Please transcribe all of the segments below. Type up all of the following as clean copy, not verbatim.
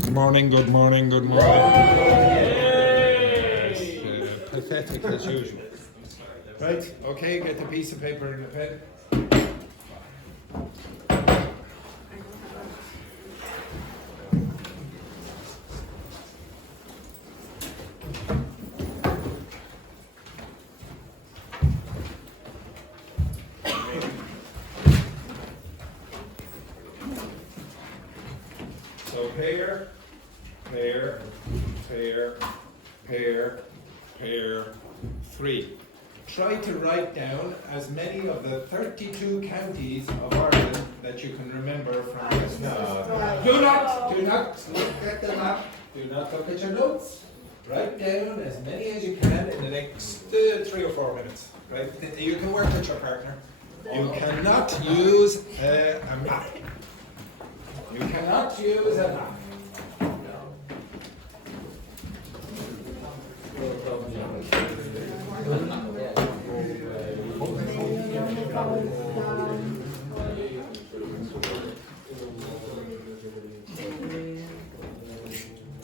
Good morning, good morning, good morning. Pathetic as usual. Right, okay, get the piece of paper and a pen. So pair, pair, pair, pair, pair, 3. Try to write down as many of the 32 counties of Ireland that you can remember from this. Do not look at the map. Do not look at your notes. Write down as many as you can in the next 3 or 4 minutes. Right? You can work with your partner. You cannot use a map. You cannot use a map.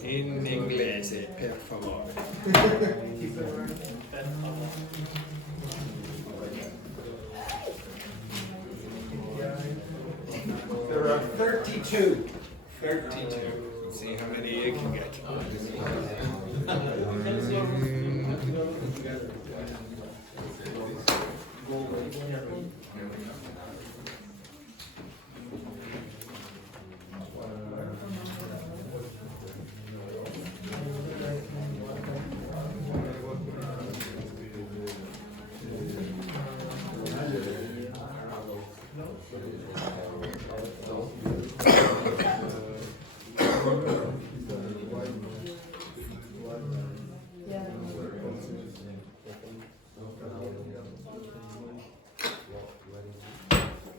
In inglese, per favore. There are 32. 32. Let's see how many you can get.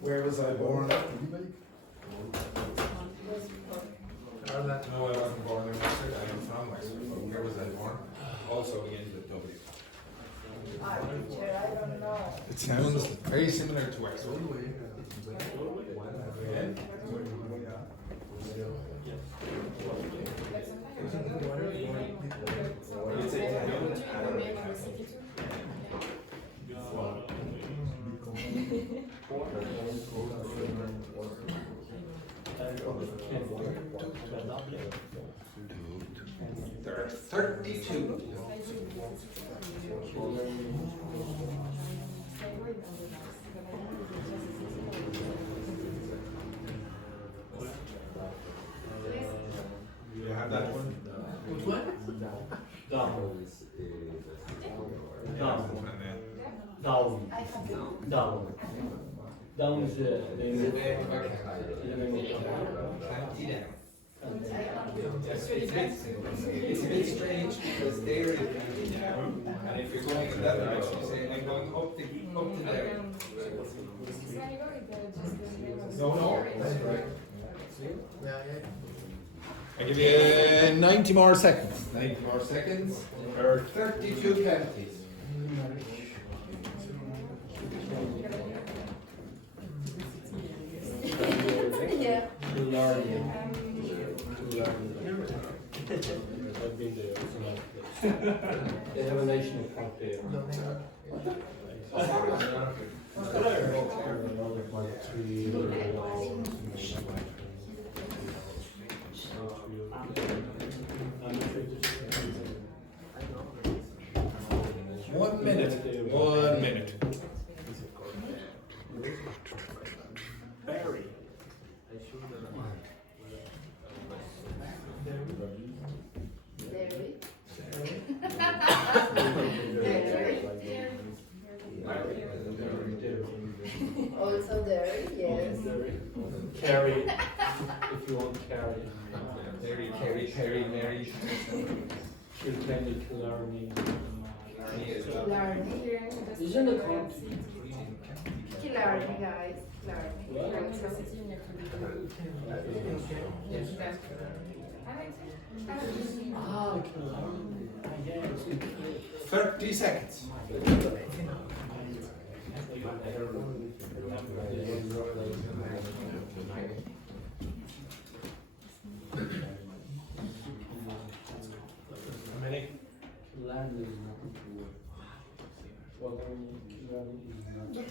Where was I born? Ireland? No, I wasn't born in Wexford. I am from Wexford. Where was I born? Also begins with W. I don't know. It sounds very similar to Wexford. There are 32. You have that one? Which one? Dogme. Dogme. Dogme is the name of It's a bit strange because there is and if you're going in that direction, you say, I'm going up to there. No, that's correct. I give you 90 more seconds. 90 more seconds. There are 32 counties. Yeah. They have a national park there. One minute. 1 minute. Barry. Also there, yes. Carry, if you want carry. Carry, Mary. She attended Killarney. Killarney. Isn't it called? Killarney, guys. Ah, Killarney. Yes. 30 seconds.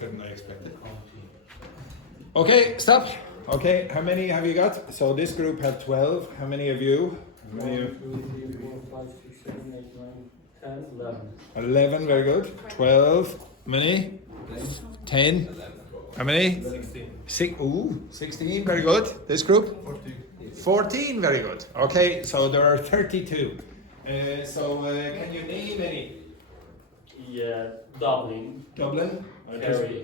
Didn't I expect it? Okay, stop. Okay, how many have you got? So this group had 12. How many of you? How many of 11, very good. 12. How many? 10. How many? 16, very good. This group? 14, very good. Okay, so there are 32. Can you name any? Yeah, Dublin, Dublin?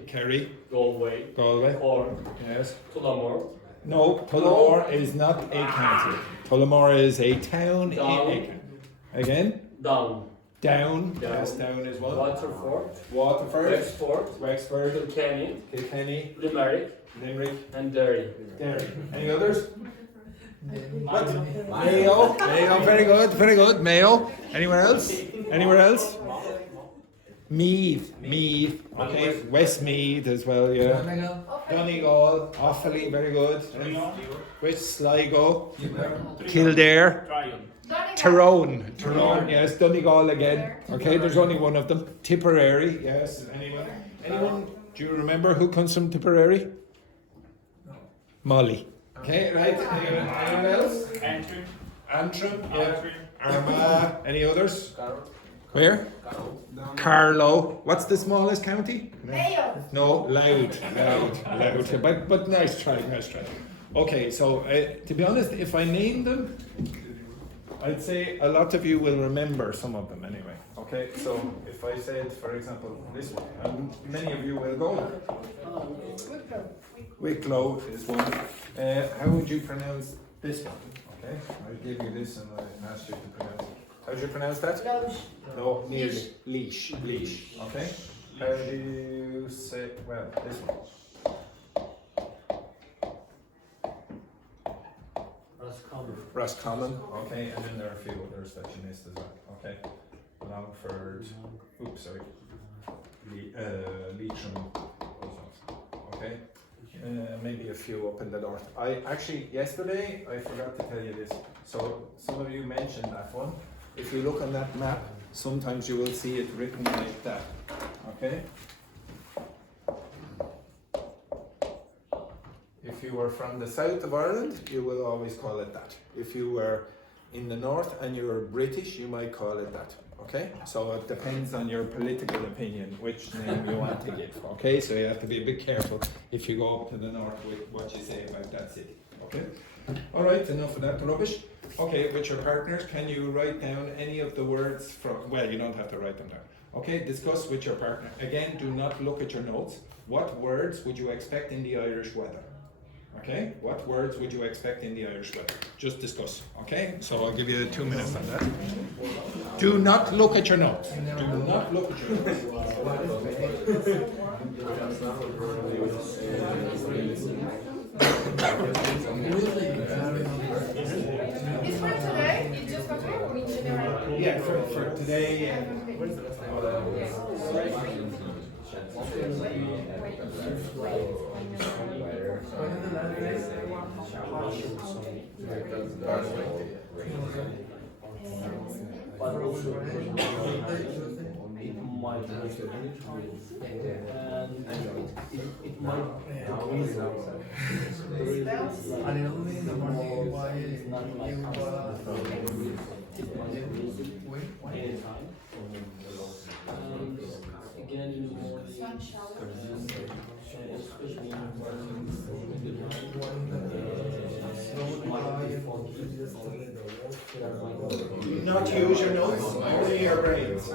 Kerry. Galway, Galway. Cork, Yes. Tullamore, No, Tullamore is not a county. Tullamore is a town in a Down. county. Again? Down, Down. Yes, down is one. Waterford, Waterford. Wexford, Wexford. Kilkenny, Kilkenny. Limerick, Limerick. and Derry. Derry. Any others? What? Mayo. Mayo. Very good. Very good. Mayo. Anywhere else? Anywhere else? Meath. Meath. Okay. Westmeath as well. Yeah. Donegal. Offaly. Very good. Which Sligo? Kildare. Tyrone. Tyrone. Yes. Donegal again. Okay. There's only one of them. Tipperary. Yes. Anyone? Anyone? Do you remember who comes from Tipperary? Molly. Okay, right. Anyone else? Antrim. Yeah. Armagh. Any others? Where? Carlow. What's the smallest county? Mayo. No, Loud. But nice try. Okay, so to be honest, if I name them, I'd say a lot of you will remember some of them anyway. Okay, so if I said, for example, this one, and many of you will go. Wicklow is one. How would you pronounce this one? Okay, I'll give you this and I'll ask you to pronounce it. How do you pronounce that? Loge. No, nearly. Leash. Okay. How do you say, well, this one? Roscommon. Okay, and then there are a few others that you missed as well. Okay. Longford. Oops, sorry. Leitrim. Okay. Maybe a few up in the north. I actually, yesterday, I forgot to tell you this. So, some of you mentioned that one. If you look on that map, sometimes you will see it written like that. Okay? If you were from the south of Ireland, you will always call it that. If you were in the north and you were British, you might call it that. Okay? So it depends on your political opinion which name you want to give. Okay? So you have to be a bit careful if you go up to the north with what you say about that city. Okay? Alright, enough of that rubbish. Okay, with your partners, can you write down any of the words from, well, you don't have to write them down. Okay, discuss with your partner. Again, do not look at your notes. What words would you expect in the Irish weather? Okay, what words would you expect in the Irish weather? Just discuss, okay? So I'll give you 2 minutes on that. Do not look at your notes. Do not look at your notes. It's for today? It's just for today or in general? Yeah, for today and... But also it might it might not like anytime. Again in the morning, especially in the Do not use your notes, only your brains.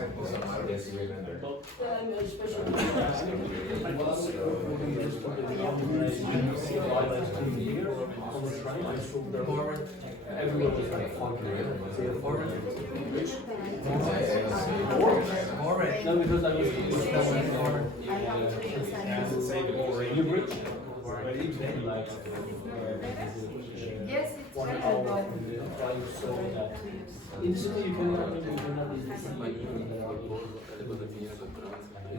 No, because I was Yes, it's 1 very hour good. drive, so that in the city you cannot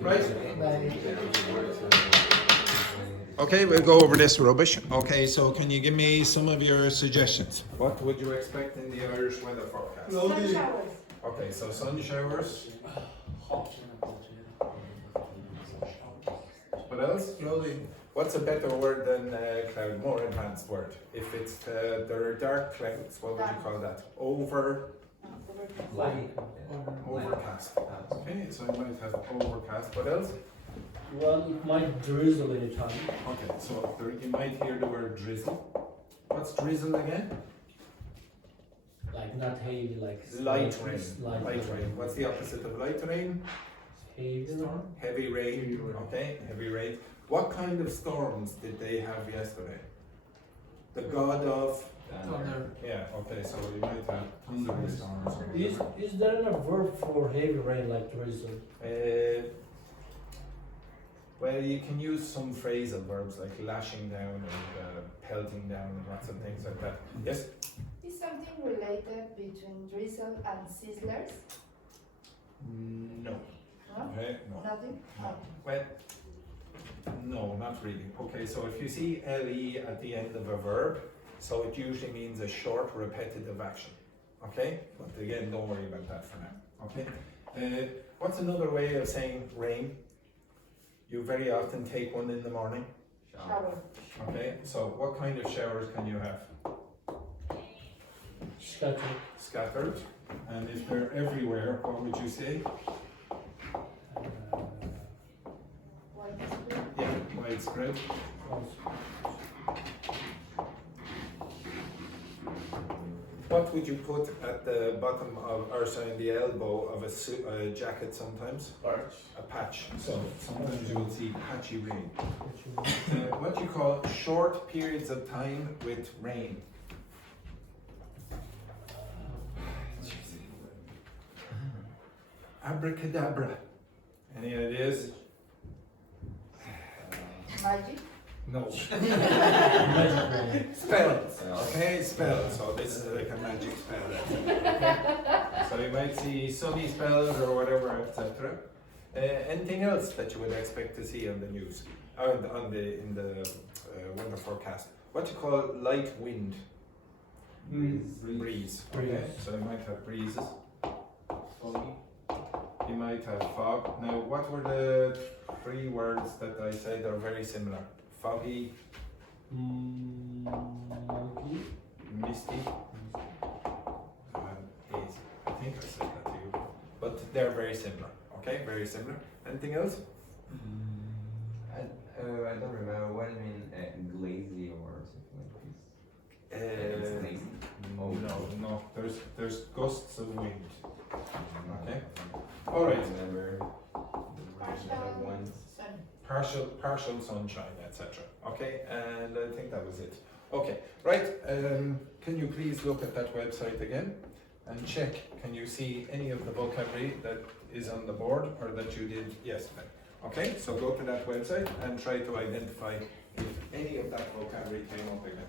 Right? Okay, we'll go over this rubbish. Okay, so can you give me some of your suggestions? What would you expect in the Irish weather forecast? Sun showers. Okay, so sun showers. What else? Slowly. What's a better word than cloud? More advanced word. If it's there are dark clouds, what would you call that? Overcast. Okay, so I might have overcast. What else? Well, it might drizzle anytime. Okay, so there, you might hear the word drizzle. What's drizzle again? Like not heavy, like Light rain. Light Rain. What's the opposite of light rain? Heavy. Heavy rain. Okay, heavy rain. What kind of storms did they have yesterday? The god of Thunder. Yeah, okay, so you might have thunderstorms or whatever. Is there a verb for heavy rain like drizzle? Well, you can use some phrasal verbs like lashing down and pelting down and lots of things like that. Yes? Is something related between drizzle and sizzlers? No. No? Okay, no. Nothing? No. Well, no, not really. Okay, so if you see LE at the end of a verb, so it usually means a short repetitive action. Okay? But again, don't worry about that for now. Okay? What's another way of saying rain? You very often take one in the morning. Shower. Okay, so what kind of showers can you have? Scattered. Scattered. And if they're everywhere, what would you say? Widespread. Yeah, widespread. What would you put at the bottom of, or sorry, the elbow of a jacket sometimes? Patch. A patch. So sometimes you will see patchy rain. What do you call short periods of time with rain? Abracadabra. Any ideas? Magic. No. Magic rain. Spells. Okay, spells. So this is like a magic spell. Okay. So you might see sunny spells or whatever, etc. Anything else that you would expect to see on the news, in the weather forecast? What do you call light wind? Breeze. Okay. So you might have breezes. Foggy. You might have fog. Now, what were the three words that I said are very similar? Foggy, Monkey. misty, hazy. I think I said that to you. But they're very similar. Okay, very similar. Anything else? I don't remember what I mean, glazy or something like this. It's lazy. Oh, No. There's gusts of wind. Okay. All right. Remember Partial ones. sun. Partial sunshine, etc. Okay, and I think that was it. Okay, right. Can you please look at that website again and check? Can you see any of the vocabulary that is on the board or that you did yesterday? Okay, so go to that website and try to identify if any of that vocabulary came up again.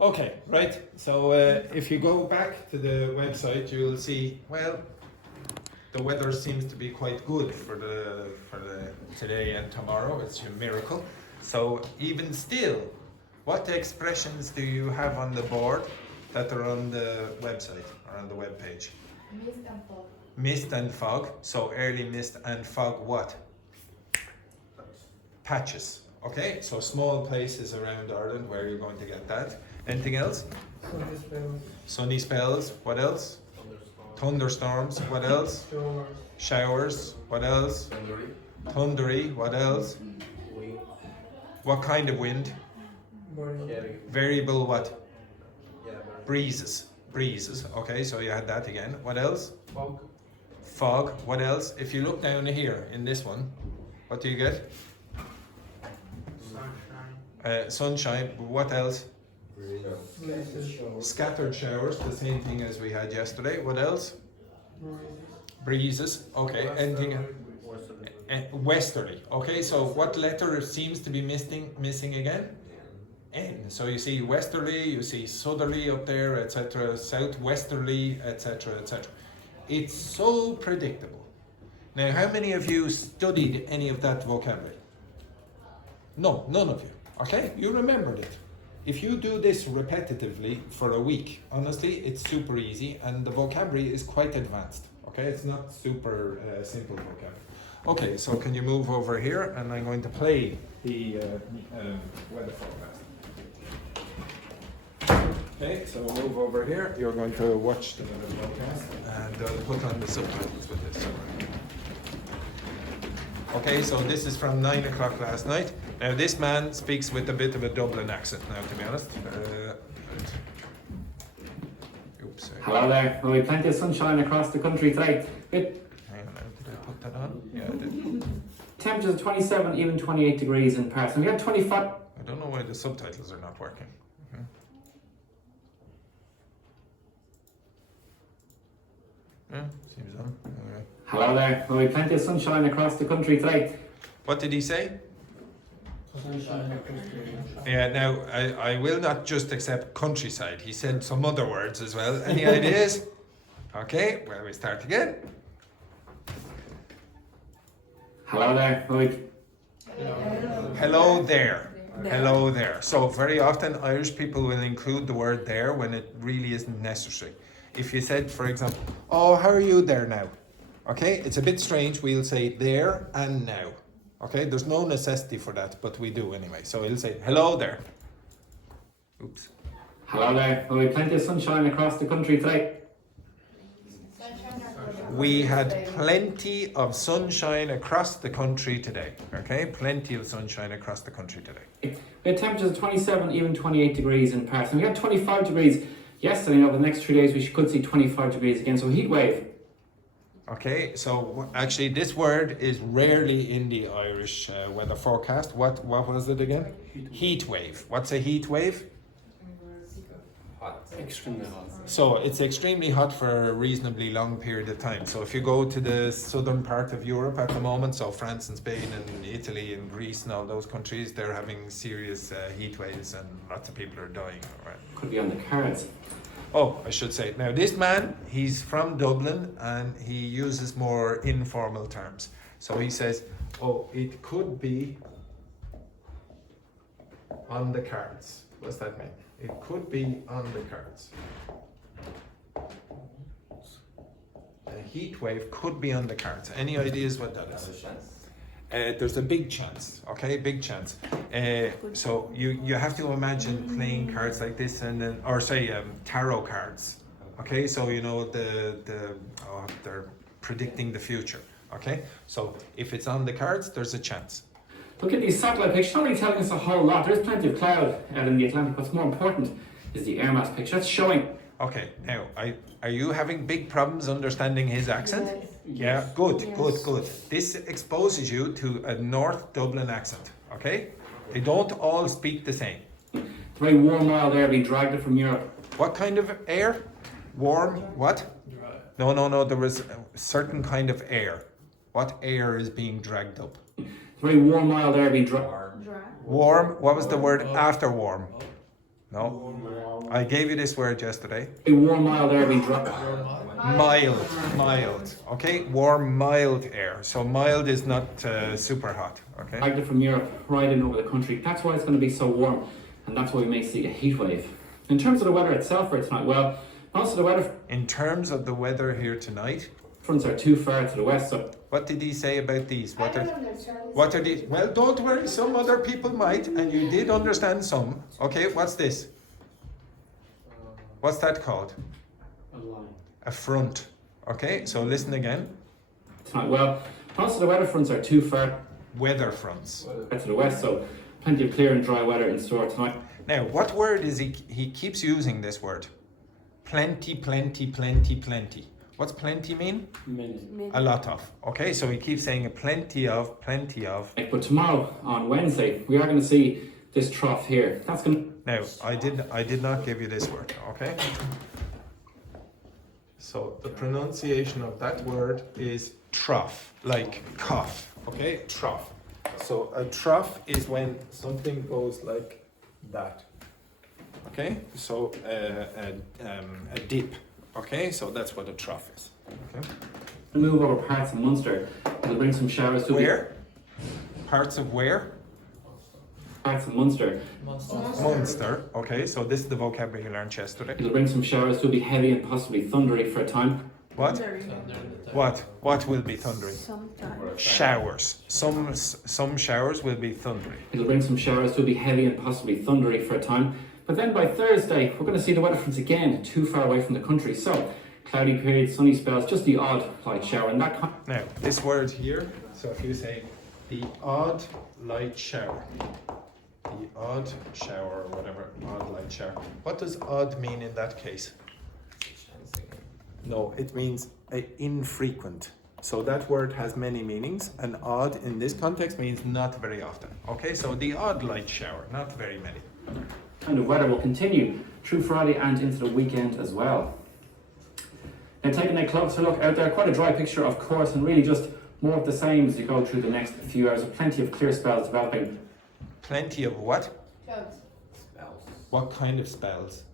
Okay, right. So if you go back to the website, you'll see. Well, the weather seems to be quite good for the today and tomorrow. It's a miracle. So even still, what expressions do you have on the board that are on the website or on the web page? Mist and fog. Mist and fog. So early mist and fog. What? Patches. Okay, so small places around Ireland where you're going to get that. Anything else? Sunny spells. What else? Thunderstorms. What else? Showers. What else? Thundery. What else? What kind of wind? Variable what? Breezes. Breezes. Okay, so you had that again. What else? Fog. What else? If you look down here in this one, what do you get? Sunshine. What else? Scattered showers. The same thing as we had yesterday. What else? Breezes. Okay. Anything? Westerly. Okay. So what letter seems to be missing again? N. So you see westerly, you see southerly up there, etc. Southwesterly, etc., etc. It's so predictable. Now, how many of you studied any of that vocabulary? No, none of you. Okay, you remembered it. If you do this repetitively for a week, honestly, it's super easy, and the vocabulary is quite advanced. Okay, it's not super simple vocabulary. Okay, so can you move over here, and I'm going to play the weather forecast. Okay, so we'll move over here. You're going to watch the weather forecast, and I'll put on the subtitles with this. Okay, so this is from 9 o'clock last night. Now this man speaks with a bit of a Dublin accent now, to be honest. Oops. Hello there. Well, we have plenty of sunshine across the country today. Hang on, did I put that on? Yeah, I did. Temperatures 27, even 28 degrees in parts. And we had 25. I don't know why the subtitles are not working. Yeah, seems on. Okay. Hello there. Well, we have plenty of sunshine across the country today. What did he say? Yeah, now I will not just accept countryside. He said some other words as well. Any ideas? Okay, well, we start again. Hello there. Well, Hello there. Hello there. So very often Irish people will include the word there when it really isn't necessary. If you said, for example, oh, how are you there now? Okay, it's a bit strange. We'll say there and now. Okay, there's no necessity for that, but we do anyway. So he'll say, hello there. Oops. hello there. Well, we have plenty of sunshine across the country today. We had plenty of sunshine across the country today. Okay, plenty of sunshine across the country today. We had temperatures of 27, even 28 degrees in parts. And we had 25 degrees yesterday. Over the next 3 days, we could see 25 degrees again. So heat wave. Okay, so actually this word is rarely in the Irish weather forecast. What was it again? Heat wave. What's a heat wave? Hot. Extremely hot. So it's extremely hot for a reasonably long period of time. So if you go to the southern part of Europe at the moment, so France and Spain and Italy and Greece and all those countries, they're having serious heat waves and lots of people are dying. Right? Could be on the cards. Oh, I should say. Now this man, he's from Dublin and he uses more informal terms. So he says, oh, it could be on the cards. What's that mean? It could be on the cards. A heat wave could be on the cards. Any ideas what that is? There's a chance. There's a big chance, okay, big chance. So you have to imagine playing cards like this, and then, or say tarot cards, okay. So you know they're predicting the future, okay. So if it's on the cards, there's a chance. Look at these satellite pictures. Not really telling us a whole lot. There's plenty of cloud out in the Atlantic. What's more important is the air mass picture. That's showing. Okay, now are you having big problems understanding his accent? Yes. Yeah, good. This exposes you to a North Dublin accent, okay? They don't all speak the same. The very warm, mild air being dragged from Europe. What kind of air? Warm, what? No, there was a certain kind of air. What air is being dragged up? The very warm, mild air being dragged. Warm, what was the word after warm? No, I gave you this word yesterday. Very warm, mild air being dragged. Mild, okay? Warm, mild air. So mild is not super hot, okay? Dragged from Europe right in over the country. That's why it's going to be so warm, and that's why we may see a heat wave. In terms of the weather itself for tonight, well, most of the weather In terms of the weather here tonight, fronts are too far to the west, so what did he say about these? I don't understand. What are these? Well, don't worry, some other people might, and you did understand some. Okay, what's this? What's that called? A line. A front. Okay, so listen again. Tonight, well, most of the weather fronts are too far Weather fronts. to the west, so plenty of clear and dry weather in store tonight. Now, what word is he keeps using this word? Plenty, plenty, plenty, plenty. What's plenty mean? Many. A lot of. Okay, so he keeps saying a plenty of, plenty of. But tomorrow, on Wednesday, we are going to see this trough here. That's going to... Now, I did not give you this word, okay? So the pronunciation of that word is trough, like cough, okay? Trough. So a trough is when something goes like that, okay? So a dip, okay? So that's what a trough is, okay? move over parts of Munster. It'll bring some showers to Where? Parts of where? parts of Munster. Munster. Okay, so this is the vocabulary you learned yesterday. It'll bring some showers. It'll be heavy and possibly thundery for a time. What? What? What will be thundery? Sometimes. Showers. Some showers will be thundery. It'll bring some showers. It'll be heavy and possibly thundery for a time. But then by Thursday, we're going to see the weather fronts again too far away from the country. So cloudy periods, sunny spells, just the odd light shower. And that Now, this word here, so if you say the odd light shower, the odd shower or whatever, odd light shower, what does odd mean in that case? No, it means infrequent. So that word has many meanings, and odd in this context means not very often. Okay, so the odd light shower, not very many. kind of weather will continue through Friday and into the weekend as well. Now taking a closer look out there, quite a dry picture of course, and really just more of the same as you go through the next few hours, with plenty of clear spells developing. Plenty of what? Clouds. What kind of spells?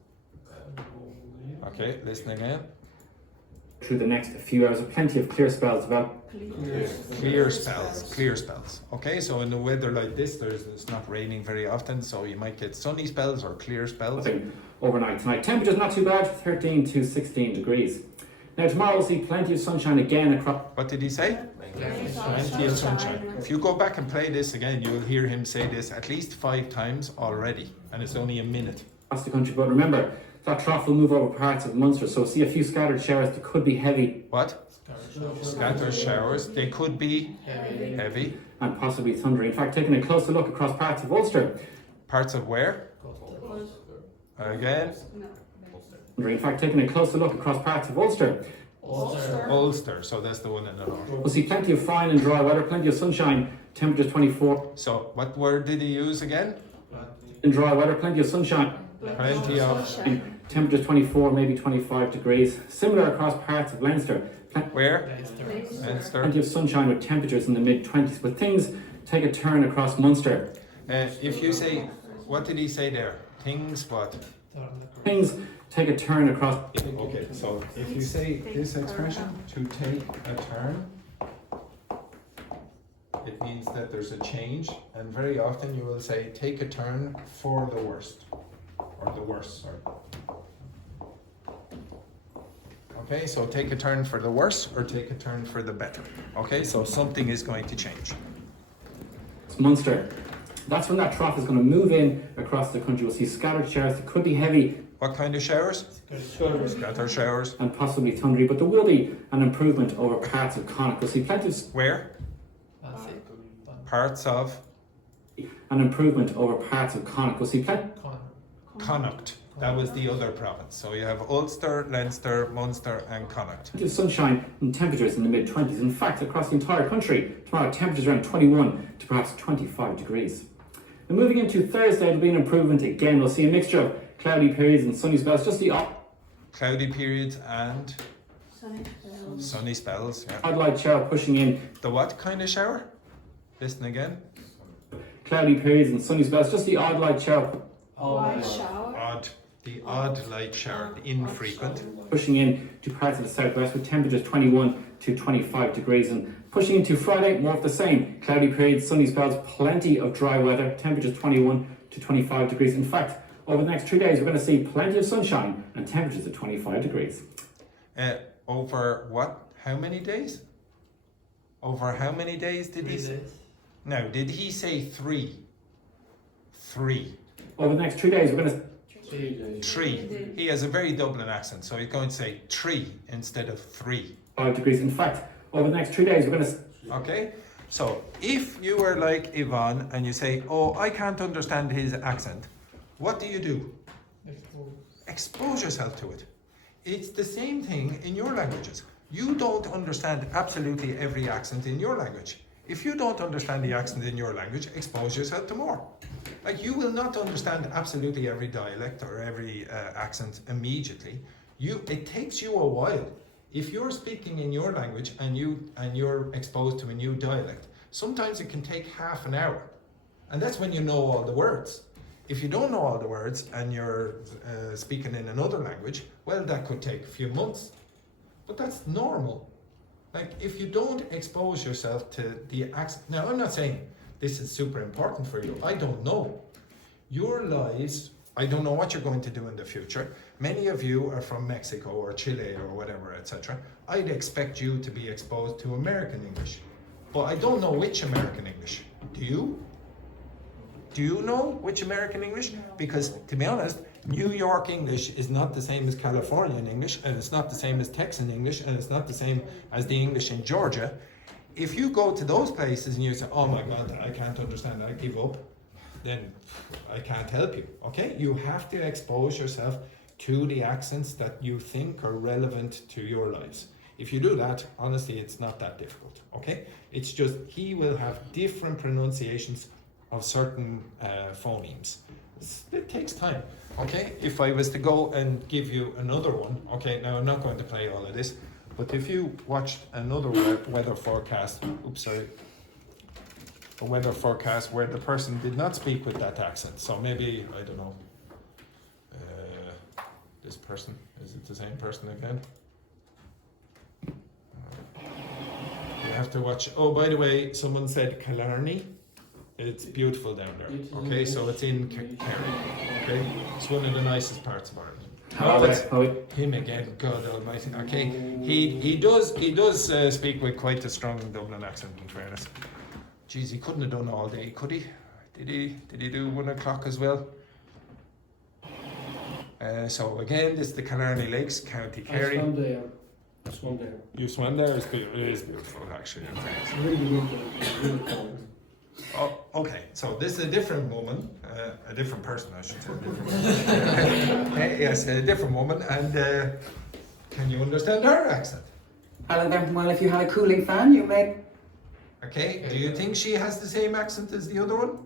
Okay, listen again. Through the next few hours, with plenty of clear spells developing. Clear spells. Okay, so in a weather like this, it's not raining very often, so you might get sunny spells or clear spells. Overnight tonight. Temperatures not too bad, 13 to 16 degrees. Now tomorrow we'll see plenty of sunshine again across. What did he say? Plenty of sunshine. If you go back and play this again, you will hear him say this at least 5 times already, and it's only a minute. Across the country, but remember that trough will move over parts of Munster, so see a few scattered showers that could be heavy. What? Scattered showers. They could be heavy. And possibly thundery. In fact, taking a closer look across parts of Ulster. Parts of where? Again? In fact, taking a closer look across parts of Ulster. Ulster. So that's the one in the north. We'll see plenty of fine and dry weather, plenty of sunshine, temperatures 24. So what word did he use again? In dry weather, plenty of sunshine. Plenty of. Temperatures 24, maybe 25 degrees. Similar across parts of Leinster. Where? Leinster. Plenty of sunshine with temperatures in the mid-20s. But things take a turn across Munster. If you say, what did he say there? Things what? Things take a turn across. Okay, so if you say this expression, to take a turn, it means that there's a change, and very often you will say take a turn for the worst, or the worse, sorry. Okay, so take a turn for the worse or take a turn for the better. Okay, so something is going to change. It's Munster. That's when that trough is going to move in across the country. We'll see scattered showers that could be heavy. What kind of showers? Scattered showers. And possibly thundery, but there will be an improvement over parts of Connacht. We'll see plenty of Where? Parts of an improvement over parts of Connacht. We'll see plenty. Connacht. That was the other province. So you have Ulster, Leinster, Munster and Connacht. Plenty of sunshine and temperatures in the mid-20s. In fact, across the entire country, tomorrow temperatures around 21 to perhaps 25 degrees. And moving into Thursday, it'll be an improvement again. We'll see a mixture of cloudy periods and sunny spells. Just the Cloudy periods and Sunny spells. sunny spells. Yeah. odd light shower pushing in. The what kind of shower? Listen again. Cloudy periods and sunny spells. Just the odd light shower White shower. Odd. The odd light shower, the infrequent. pushing in to parts of the southwest with temperatures 21 to 25 degrees. And pushing into Friday, more of the same. Cloudy periods, sunny spells, plenty of dry weather, temperatures 21 to 25 degrees. In fact, over the next 3 days, we're going to see plenty of sunshine and temperatures at 25 degrees. Over what? How many days? Over how many days did he say? No, did he say 3? 3. Over the next 3 days, we're going to Tree. He has a very Dublin accent, so he's going to say tree instead of 3. 5 degrees. In fact, over the next 3 days, we're going to... Okay? So, if you are like Yvonne and you say, oh, I can't understand his accent, what do? Expose yourself to it. It's the same thing in your languages. You don't understand absolutely every accent in your language. If you don't understand the accent in your language, expose yourself to more. Like, you will not understand absolutely every dialect or every accent immediately. It takes you a while. If you're speaking in your language and you're exposed to a new dialect, sometimes it can take half an hour. And that's when you know all the words. If you don't know all the words and you're speaking in another language, well, that could take a few months. But that's normal. Like, if you don't expose yourself to the accent... Now, I'm not saying this is super important for you. I don't know. Your lives, I don't know what you're going to do in the future. Many of you are from Mexico or Chile or whatever, etc. I'd expect you to be exposed to American English. But I don't know which American English. Do you? Do you know which American English? Because, to be honest, New York English is not the same as Californian English, and it's not the same as Texan English, and it's not the same as the English in Georgia. If you go to those places and you say, oh my God, I can't understand, I give up, then I can't help you, okay? You have to expose yourself to the accents that you think are relevant to your lives. If you do that, honestly, it's not that difficult, okay? It's just, he will have different pronunciations of certain phonemes. It takes time, okay? If I was to go and give you another one, okay, now I'm not going to play all of this, but if you watched another weather forecast, a weather forecast where the person did not speak with that accent, so maybe, I don't know, this person, is it the same person again? You have to watch, oh, by the way, someone said Killarney. It's beautiful down there. Okay, so it's in Kerry. Okay, it's one of the nicest parts of Ireland. Him again, God Almighty. Okay, he does speak with quite a strong Dublin accent. In fairness, geez, he couldn't have done all day, could he? Did he do 1 o'clock as well? So again, this is the Killarney Lakes, County Kerry. I swam there. You swam there? It is beautiful, actually. In fairness. Really cold. Oh, okay, so this is a different woman, a different person, I should say. Yes, a different woman, and can you understand her accent? Hello there. Well, if you had a cooling fan, you may Okay, do you think she has the same accent as the other one?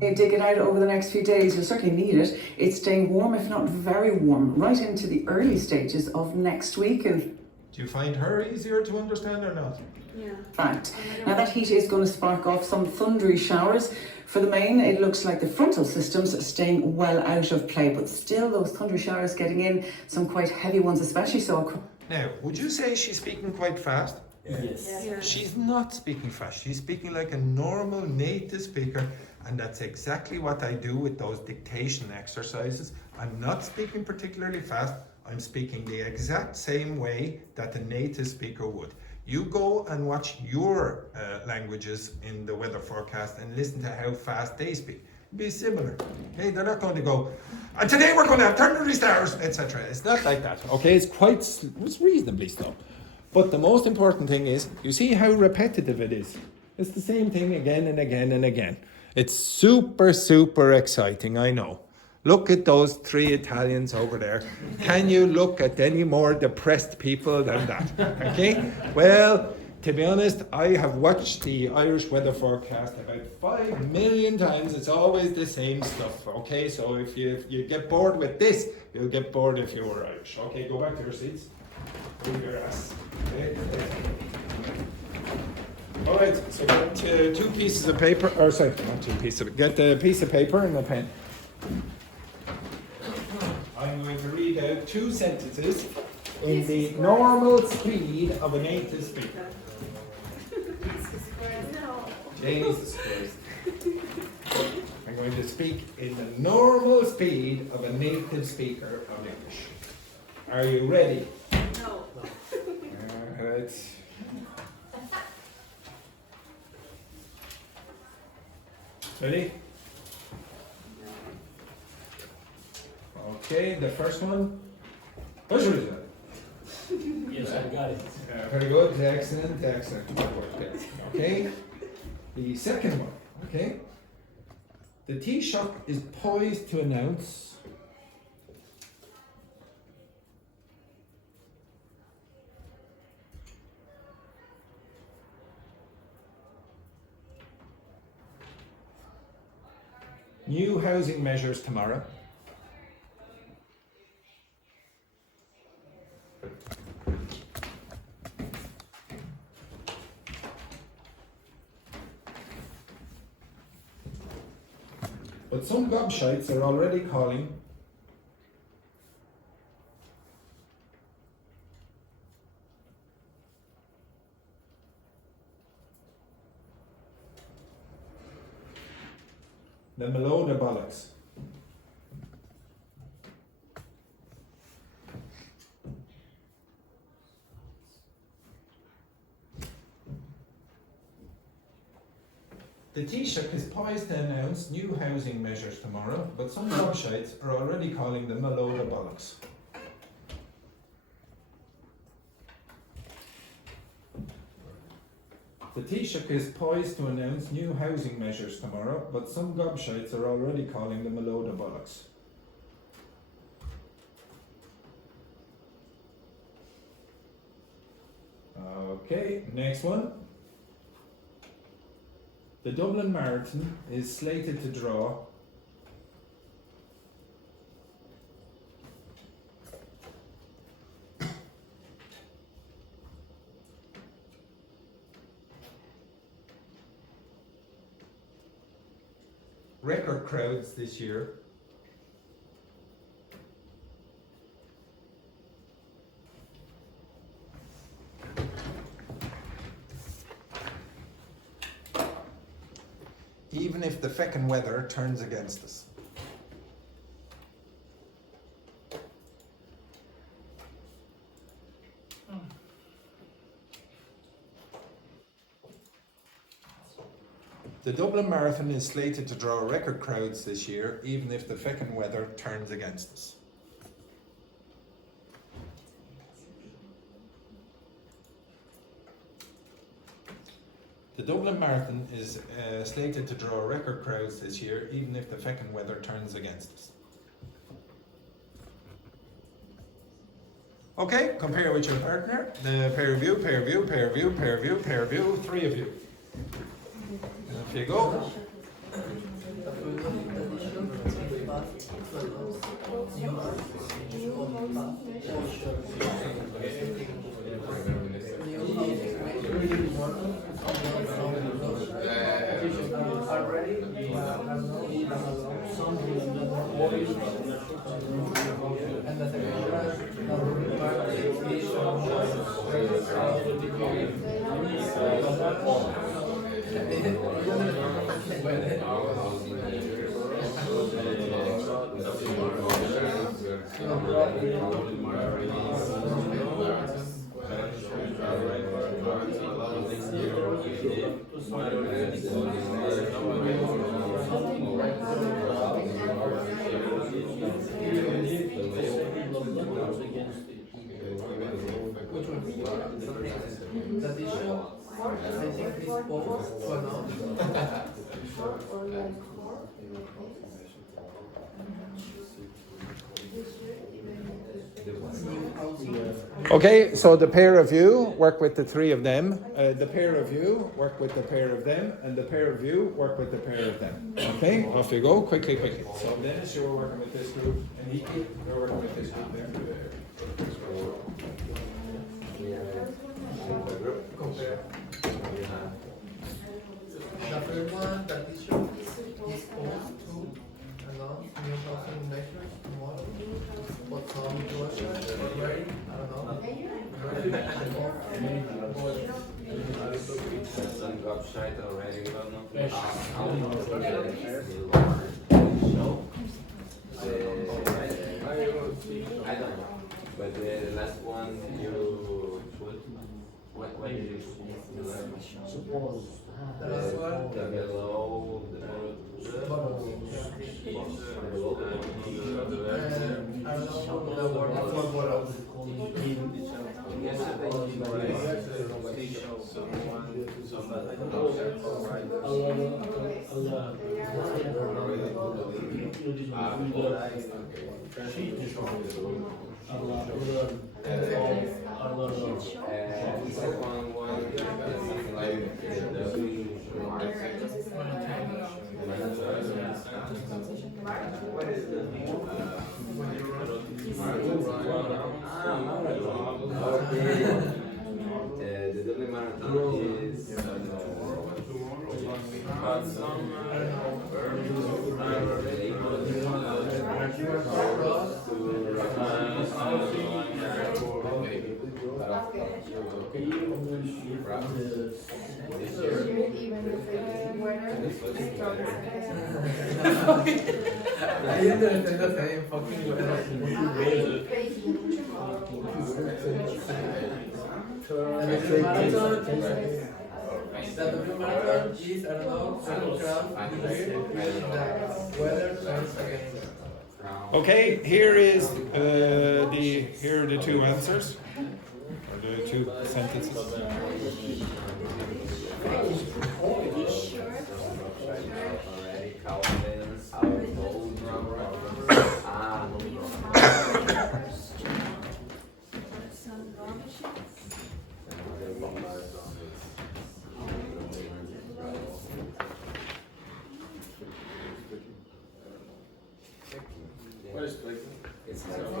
dig it out over the next few days. You'll certainly need it. It's staying warm, if not very warm, right into the early stages of next week. And Do you find her easier to understand or not? Yeah. fact, now that heat is going to spark off some thundery showers. For the main, it looks like the frontal system's staying well out of play, but still those thundery showers getting in, some quite heavy ones especially. So Now, would you say she's speaking quite fast? Yes. Yeah. She's not speaking fast. She's speaking like a normal native speaker, and that's exactly what I do with those dictation exercises. I'm not speaking particularly fast. I'm speaking the exact same way that a native speaker would. You go and watch your languages in the weather forecast and listen to how fast they speak. Be similar. Okay, they're not going to go, and today we're going to have thundery stars, etc. It's not like that. Okay, it's reasonably slow. But the most important thing is, you see how repetitive it is. It's the same thing again and again and again. It's super, super exciting, I know. Look at those 3 Italians over there. Can you look at any more depressed people than that? Okay? Well, to be honest, I have watched the Irish weather forecast about 5 million times. It's always the same stuff. Okay? So if you get bored with this, you'll get bored if you were Irish. Okay, go back to your seats. Move your ass. Okay? Alright, so get 2 pieces of paper, or sorry, not 2 pieces of, get a piece of paper and a pen. I'm going to read out 2 sentences in the normal speed of a native speaker. Jesus Christ. I'm going to speak in the normal speed of a native speaker of English. Are you ready? No. Alright. Ready? Okay, the first one. What's your result? Yes, I got it. Very good, excellent, excellent. Good work there. Okay, the second one. Okay, the Taoiseach is poised to announce new housing measures tomorrow. But some gobshites are already calling the Malona bollocks. The Taoiseach is poised to announce new housing measures tomorrow, but some gobshites are already calling them a load of bollocks. The Taoiseach is poised to announce new housing measures tomorrow, but some gobshites are already calling them a load of bollocks. Okay, next one. The Dublin Marathon is slated to draw record crowds this year. Even if the feckin' weather turns against us. The Dublin Marathon is slated to draw record crowds this year, even if the feckin' weather turns against us. The Dublin Marathon is slated to draw record crowds this year, even if the feckin' weather turns against us. Okay, compare with your partner. The pair of you, pair of you, pair of you, pair of you, pair of you, three of you. Off you go. Okay, so the pair of you work with the three of them, the pair of you work with the pair of them, and the pair of you work with the pair of them. Okay, off you go, quickly, quickly. So Dennis, you're working with this group, and Iki, you're working with this group there. Compare. The first one, the teacher is supposed to announce new housing measures tomorrow. But some Russia, right? I don't know. Some gobshite already, we don't know. Fresh. I don't know. But the last one you put, what did you Suppose. The last one. the below, I don't know the word what else. The Dogme marathon is I didn't understand the same fucking word. And the marathon, is, I don't know, second round, the weather turns against us. Okay, here are the two answers, or the two sentences.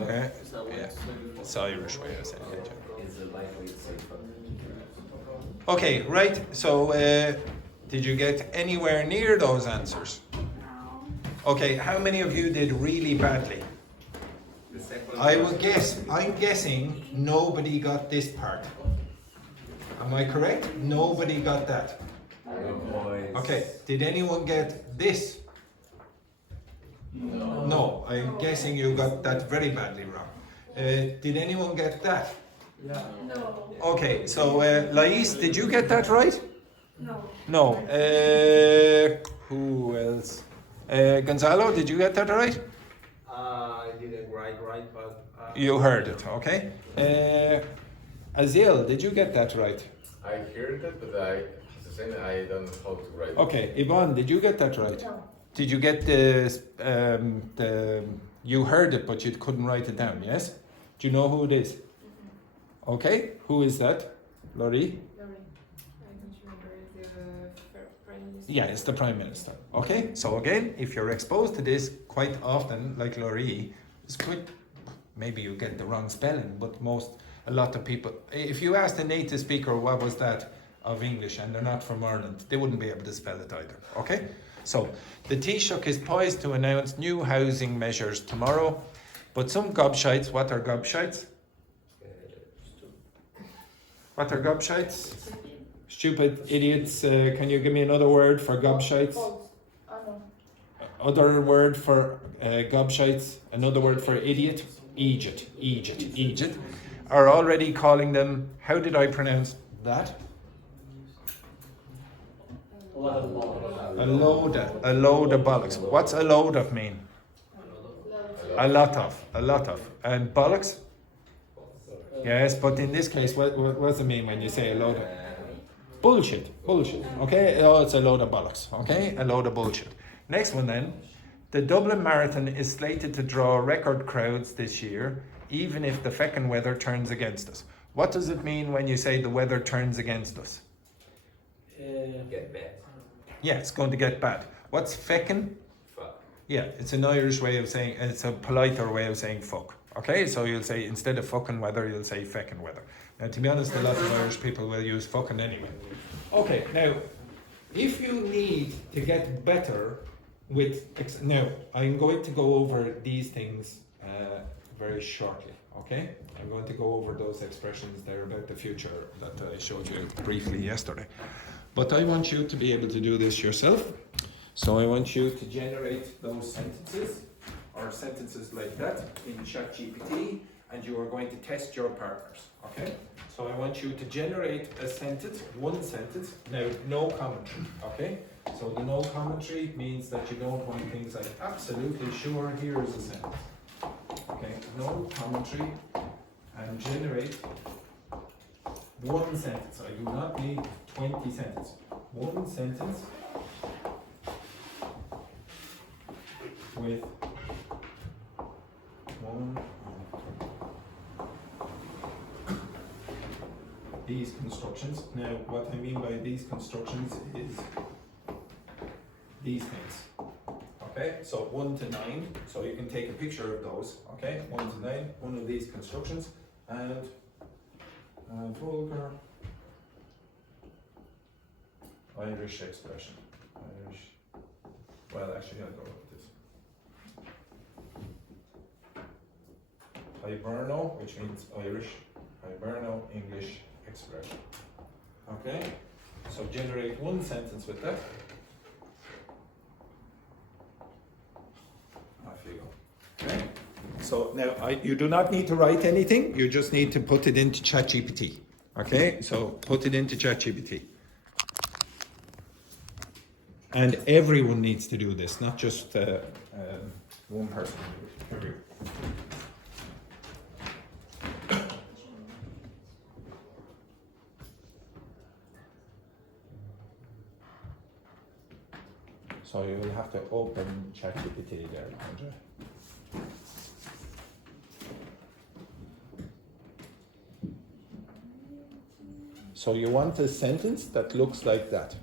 Okay. Yeah, it's Irish way of saying it. Okay, right. So, did you get anywhere near those answers? Okay, how many of you did really badly? I would guess. I'm guessing nobody got this part. Am I correct? Nobody got that. Okay. Did anyone get this? No, I'm guessing you got that very badly wrong. Did anyone get that? Yeah. No. Okay, so Lais, did you get that right? No. No. Who else? Gonzalo, did you get that right? I didn't write right, but You heard it, okay. Azil, did you get that right? I heard it, but it's the same. I don't know how to write. Okay, Yvonne, did you get that right? No. Did you get you heard it, but you couldn't write it down, yes? Do you know who it is? Okay, who is that? Laurie? I don't remember the Prime Minister. Yeah, it's the Prime Minister. Okay, so again, if you're exposed to this quite often, like Laurie, it's quite, maybe you get the wrong spelling, but a lot of people, if you ask a native speaker what was that of English and they're not from Ireland, they wouldn't be able to spell it either, okay? So, the Taoiseach is poised to announce new housing measures tomorrow, but some gobshites, what are gobshites? What are gobshites? Stupid idiots. Can you give me another word for gobshites? False. No. Other word for gobshites? Another word for idiot? Egypt. Are already calling them, how did I pronounce that? A load of bollocks. What's a load of mean? A lot of. And bollocks? Yes, but in this case, what does it mean when you say a load of? Bullshit. Okay? Oh, it's a load of bollocks. Okay? A load of bullshit. Next one then. The Dublin Marathon is slated to draw record crowds this year, even if the feckin' weather turns against us. What does it mean when you say the weather turns against us? get bad. Yeah, it's going to get bad. What's feckin'? Fuck. Yeah, it's an Irish way of saying, it's a politer way of saying fuck. Okay, so you'll say, instead of fucking weather, you'll say feckin' weather. Now, to be honest, a lot of Irish people will use fucking anyway. Okay, now, if you need to get better with, now, I'm going to go over these things very shortly, okay? I'm going to go over those expressions there about the future that I showed you briefly yesterday. But I want you to be able to do this yourself. So I want you to generate those sentences, or sentences like that, in ChatGPT, and you are going to test your partners, okay? So I want you to generate a sentence, one sentence, now no commentary, okay? So the no commentary means that you don't want things like absolutely sure, here is a sentence. Okay, no commentary, and generate one sentence. I do not need 20 sentences. One sentence with one these constructions. Now, what I mean by these constructions is these things. Okay, so 1 to 9, so you can take a picture of those. Okay, 1 to 9, one of these constructions, and vulgar Irish expression. Irish. Well, actually, I'll go with this. Hiberno, which means Irish. Hiberno English expression. Okay, so generate one sentence with that. Off you go. Okay, so now you do not need to write anything, you just need to put it into ChatGPT. Okay, so put it into ChatGPT. And everyone needs to do this, not just one person. Everyone. So you will have to open ChatGPT there, Andrea. So you want a sentence that looks like that.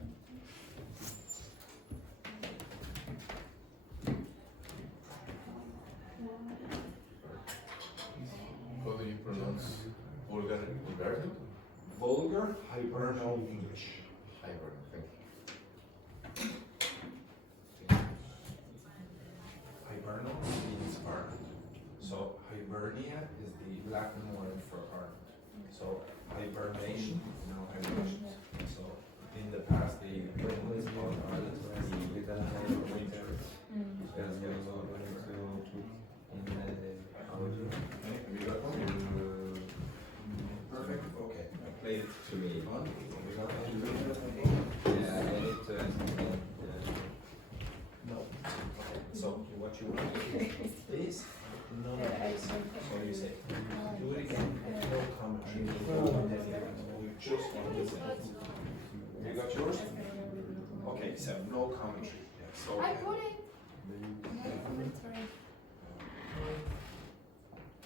How do you pronounce vulgar Hiberno? Vulgar Hiberno English. Hiberno, thank you. Hiberno means Ireland. So Hibernia is the Latin word for Ireland. So hibernation, hibernation. So in the past, the Britain was called Ireland. Have you got one? Perfect. Okay. I played it to me. One. Have you got one? Yeah, I need to No. Okay. So what you want to do is none of this. So you say, do it again. No commentary. We just want this sentence. You got yours? Okay. So no commentary. Yeah, so. I put it.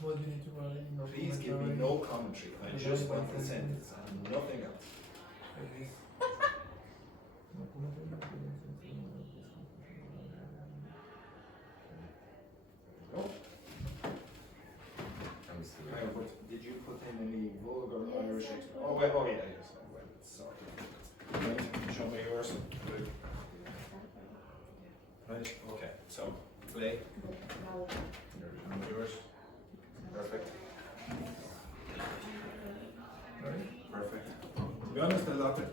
What do you need to write? No Please give me no commentary. I just want the sentence and nothing else. Oh. I'm still. Did you put in any vulgar Irish expression? Oh, wait, oh yeah, yes. Well, sorry. Right, show me yours. Right, okay, so play. And yours. Perfect. Right, perfect. To be honest, a lot of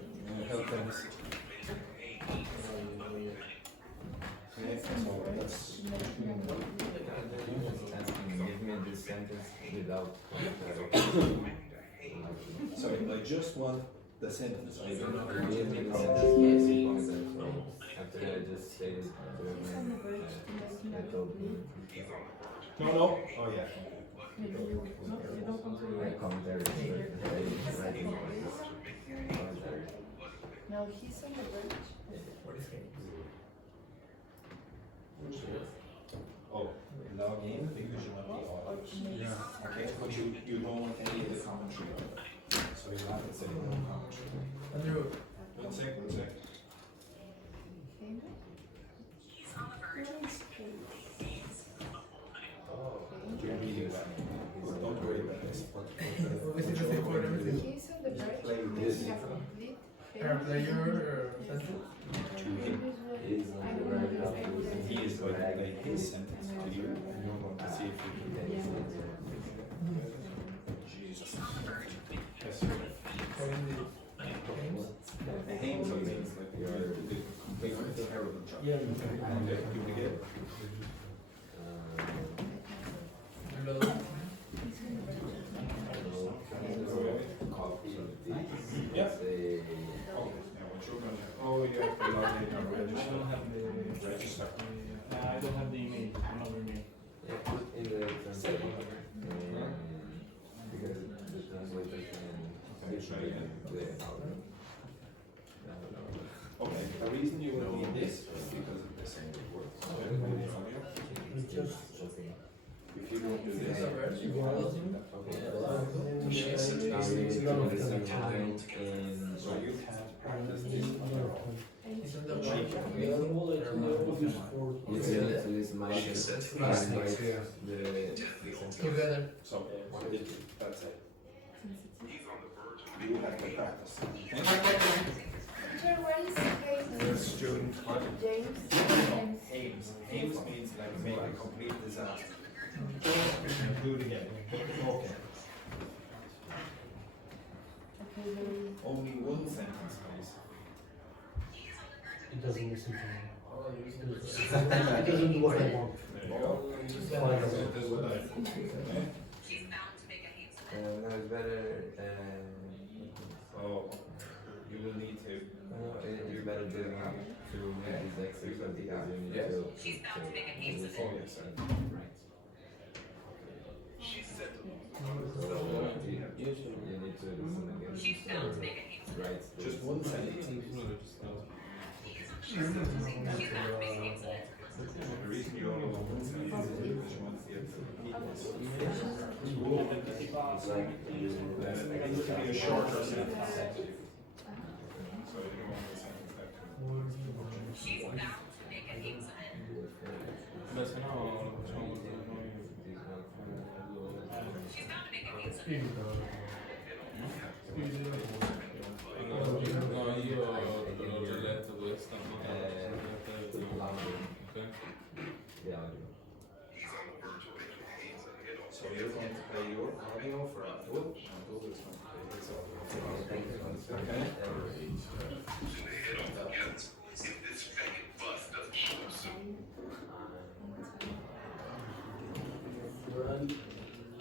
help things. Okay, so that's. give me this sentence without So I just want the sentence. I do not want give me any the commentary. sentence after I just say it. No, no. Oh yeah. Commentary. No, he's on the bridge. Oh, log in because you want the audio. Yeah. Okay, but you don't want any of the commentary on it. So you have to say no commentary. Andrew, One sec, one sec. You're reading that. Don't worry about this. this is the same for everything. He's on the bridge. Play with this. We have complete. Air player, sentence. He is going to play his sentence to you, and you're going to see if you can. Jesus. Yes, sir. The Hames are things like they are completely terrible job. Yeah. And you will get. Reload. Yeah. Okay, now what you're going to. Oh, yeah, the log in already. So you can't practice this. Isn't the The one other one, like, together? So that's it. You have to practice. Teacher, where is James? Student. James? Aims. Aims means like make a complete disaster. Do it again. Okay. Only one sentence, please. It doesn't listen to me. It doesn't do what I want. There you go. No, it's better. Oh, you will need to. It's better doing to make these exercises because you need Yes. to. Oh, yes, sir. You need to listen again. Right. Just one sentence. The reason you only want one sentence is because you want to get the it needs to be a shorter sentence. So you don't want the sentence that Yeah. So you're going to play your audio for Abdul, and Abdul is going to play his audio. Okay?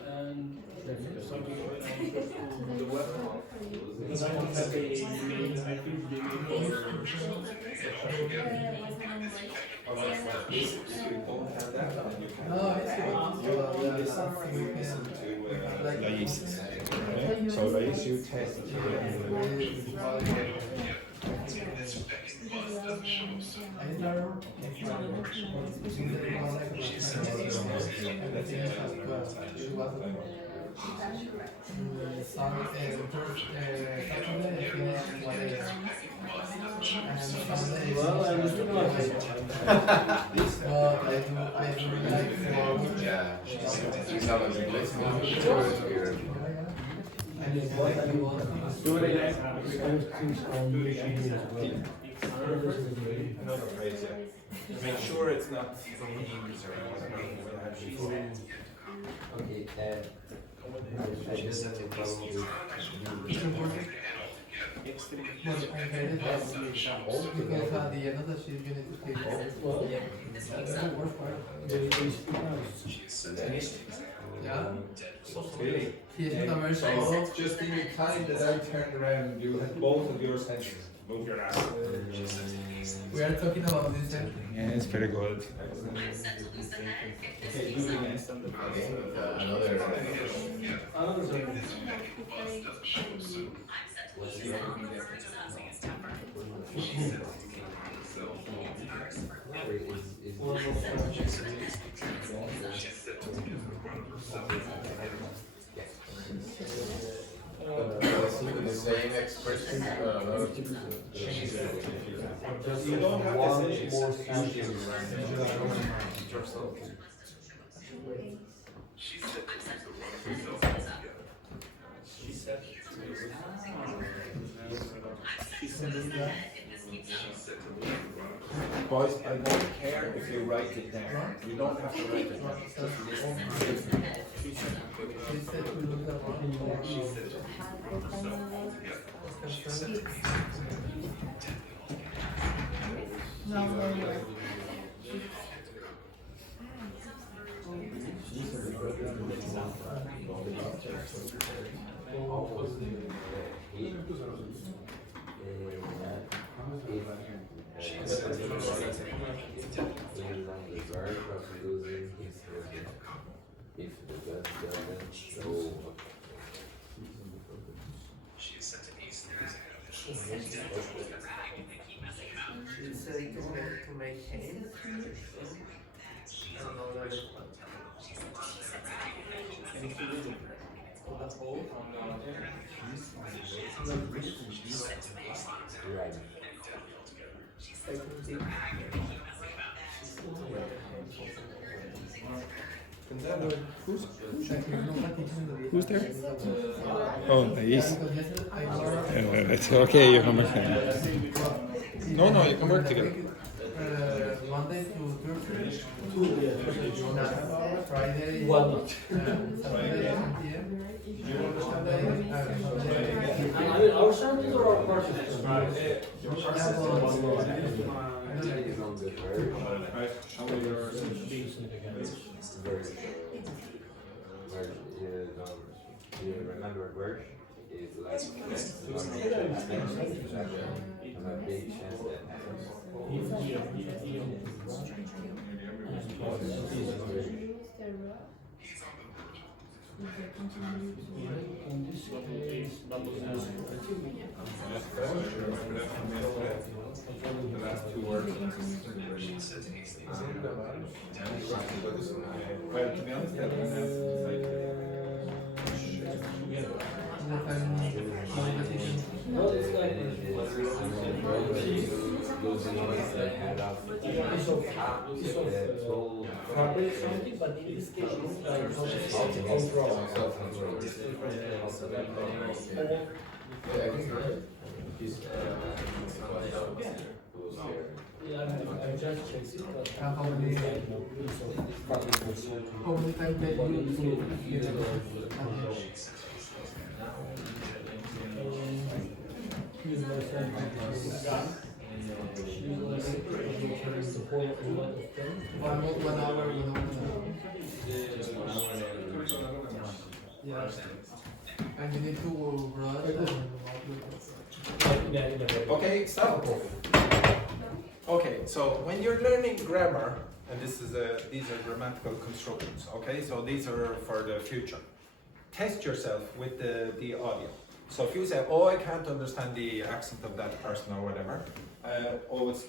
And something the weapon. Because I don't have a If you don't have that, then you can. No, it's You listen to Lais. Okay? So Lais, you test. Well, I understood what I Yeah, she sounds like this one. It's weird. do it again. Another phrase, yeah. Make sure it's not themes or whatever we had before. Okay. I just have a problem with. Because at the end of the she's going to take Well, Yeah. Really? He is not very So strong. just in your time that I turned around, you had both of your senses. Move your ass. We are talking about this then. Yeah, it's pretty good. Okay, do it again. Another. The same expression. You don't have to say more Boys, I won't care if you write it down. You don't have to write it down. Just listen. She said we look at If the judge doesn't show. She said to make haste. I don't know that it's Who's there? Oh, nice. It's okay, you can work together. No, you can work together. Monday to Thursday. Friday. Saturday 10 p.m. Sunday, Our samples or our purchases? Right, show me your You remember word is like a big chance that happens. In this case, the last two words. Well, to be honest, that was well, it's like fabric something, but in this case it's like overall. Yeah, I just checked it, but how many times that you one hour, yeah. And you need to brush Okay, stop. Okay, so when you're learning grammar, and these are grammatical constructions, okay? So these are for the future. Test yourself with the audio. So if you say, oh, I can't understand the accent of that person or whatever,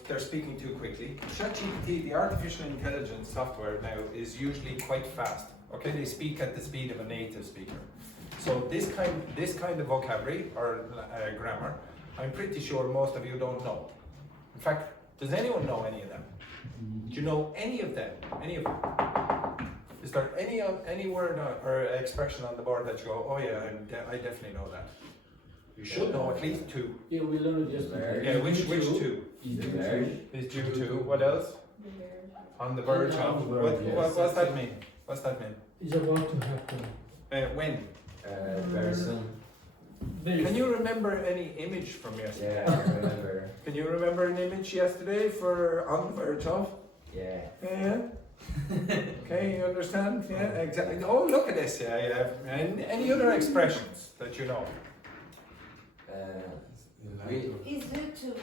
they're speaking too quickly. ChatGPT, the artificial intelligence software now, is usually quite fast. Okay, they speak at the speed of a native speaker. So this kind of vocabulary or grammar, I'm pretty sure most of you don't know. In fact, does anyone know any of them? Do you know any of them? Any of them? Is there any word or expression on the board that you go, oh yeah, I definitely know that? You should know at least two. yeah, we learned yesterday. Yeah, which two? Is due to. What else? On the verge of. What's that mean? What's that mean? It's about to happen. When? Very soon. Can you remember any image from yesterday? Yeah, I remember. Can you remember an image yesterday for on the verge of? Yeah. Yeah. Okay, you understand? Yeah, exactly. Oh, look at this. Yeah. And any other expressions that you know? Is due to.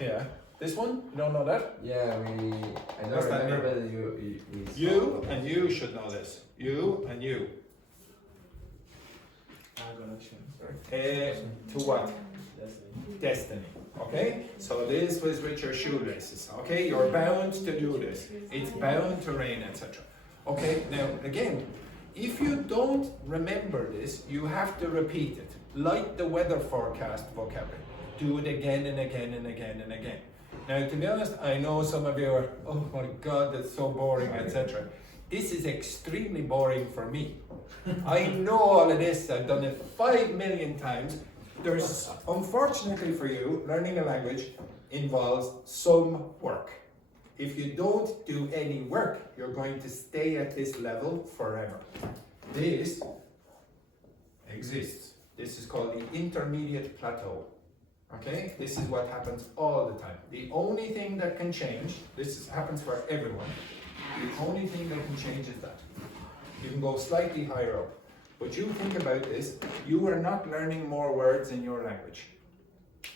Yeah. This one? You don't know that? Yeah, I don't What's that remember, mean? but we You and you should know this. You and you. To what? Destiny. Okay? So this was with your shoelaces. Okay? You're bound to do this. It's bound to rain, etc. Okay? Now, again, if you don't remember this, you have to repeat it. Like the weather forecast vocabulary. Do it again and again and again and again. Now, to be honest, I know some of you are, oh my God, that's so boring, etc. This is extremely boring for me. I know all of this, I've done it 5 million times. There's, unfortunately for you, learning a language involves some work. If you don't do any work, you're going to stay at this level forever. This exists. This is called the intermediate plateau. Okay? This is what happens all the time. The only thing that can change, happens for everyone, the only thing that can change is that. You can go slightly higher up. But you think about this, you are not learning more words in your language.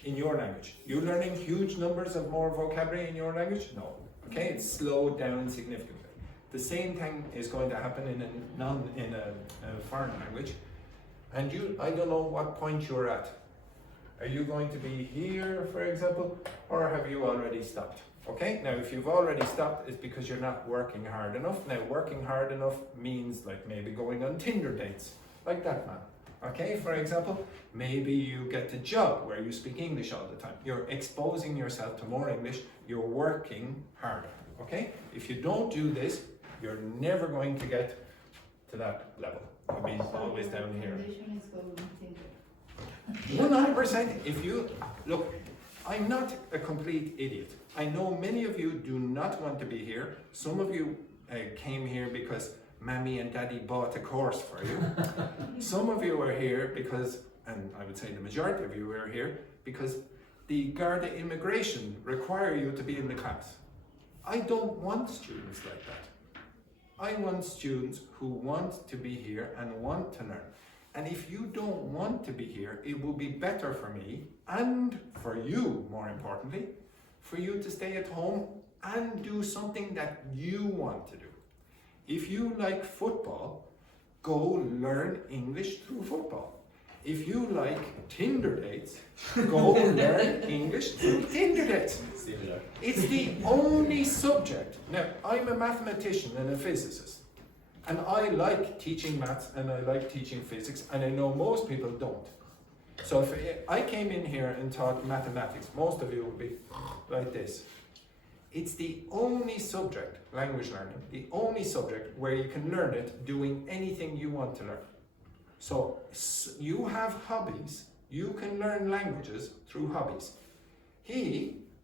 In your language. You're learning huge numbers of more vocabulary in your language? No. Okay? It's slowed down significantly. The same thing is going to happen in a foreign language. And I don't know what point you're at. Are you going to be here, for example, or have you already stopped? Okay, now if you've already stopped, it's because you're not working hard enough. Now, working hard enough means like maybe going on Tinder dates, like that man. Okay, for example, maybe you get a job where you speak English all the time. You're exposing yourself to more English, you're working harder. Okay, if you don't do this, you're never going to get to that level. You'll be always down here. 100%. If you look, I'm not a complete idiot. I know many of you do not want to be here. Some of you came here because Mammy and Daddy bought a course for you. Some of you are here because, and I would say the majority of you are here because the Garda immigration require you to be in the class. I don't want students like that. I want students who want to be here and want to learn. And if you don't want to be here, it will be better for me and for you, more importantly, for you to stay at home and do something that you want to do. If you like football, go learn English through football. If you like Tinder dates, go learn English through Tinder dates. It's the only subject. Now, I'm a mathematician and a physicist. And I like teaching maths and I like teaching physics, and I know most people don't. So if I came in here and taught mathematics, most of you would be like this. It's the only subject, language learning, the only subject where you can learn it doing anything you want to learn. So you have hobbies, you can learn languages through hobbies.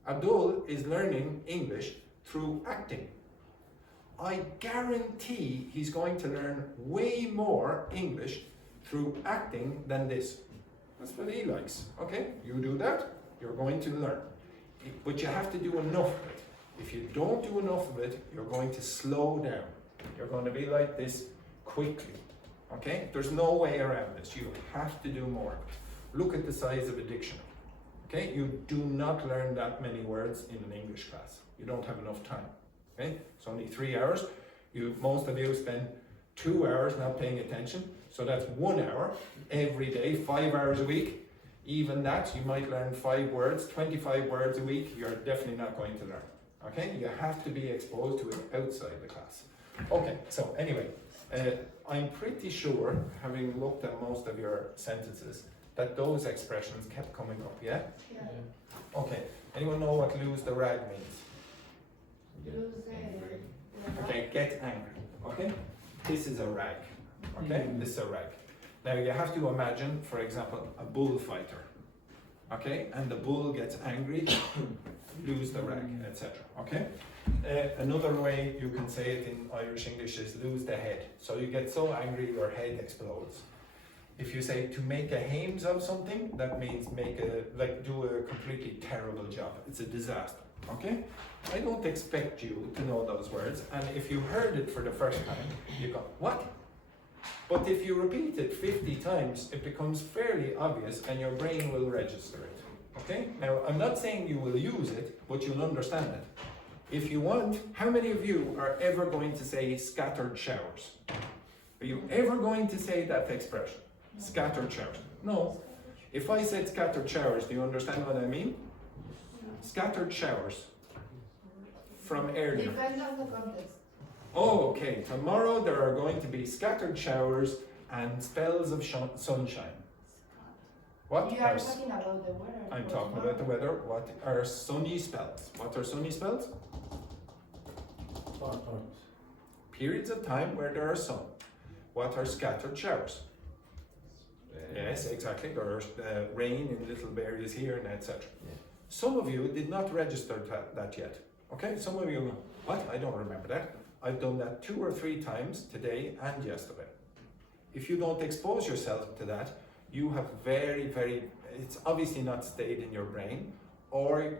Abdul, is learning English through acting. I guarantee he's going to learn way more English through acting than this. That's what he likes. Okay, you do that, you're going to learn. But you have to do enough of it. If you don't do enough of it, you're going to slow down. You're going to be like this quickly. Okay, there's no way around this. You have to do more. Look at the size of a dictionary. Okay, you do not learn that many words in an English class. You don't have enough time. Okay, it's only 3 hours. Most of you spend 2 hours not paying attention. So that's 1 hour every day, 5 hours a week. Even that, you might learn 5 words, 25 words a week. You're definitely not going to learn. Okay, you have to be exposed to it outside the class. Okay, so anyway, I'm pretty sure, having looked at most of your sentences, that those expressions kept coming up, yeah? Yeah. Okay, anyone know what lose the rag means? Okay, get angry, okay? This is a rag, okay? This is a rag. Now you have to imagine, for example, a bullfighter, okay? And the bull gets angry, lose the rag, etc., okay? Another way you can say it in Irish English is lose the head. So you get so angry your head explodes. If you say to make a hames of something, that means do a completely terrible job. It's a disaster, okay? I don't expect you to know those words, and if you heard it for the first time, you go, what? But if you repeat it 50 times, it becomes fairly obvious and your brain will register it, okay? Now, I'm not saying you will use it, but you'll understand it. If you want, how many of you are ever going to say scattered showers? Are you ever going to say that expression? Scattered showers? No. If I said scattered showers, do you understand what I mean? Scattered showers. From earlier. Depends on the context. Oh, okay. Tomorrow there are going to be scattered showers and spells of sunshine. What You are talking about the weather. I'm talking about the weather. What are sunny spells? What are sunny spells? Periods of time where there are sun. What are scattered showers? Yes, exactly. There is rain in little areas here and etc. Yeah. Some of you did not register that yet. Okay, some of you, what? I don't remember that. I've done that 2 or 3 times today and yesterday. If you don't expose yourself to that, you have it's obviously not stayed in your brain, or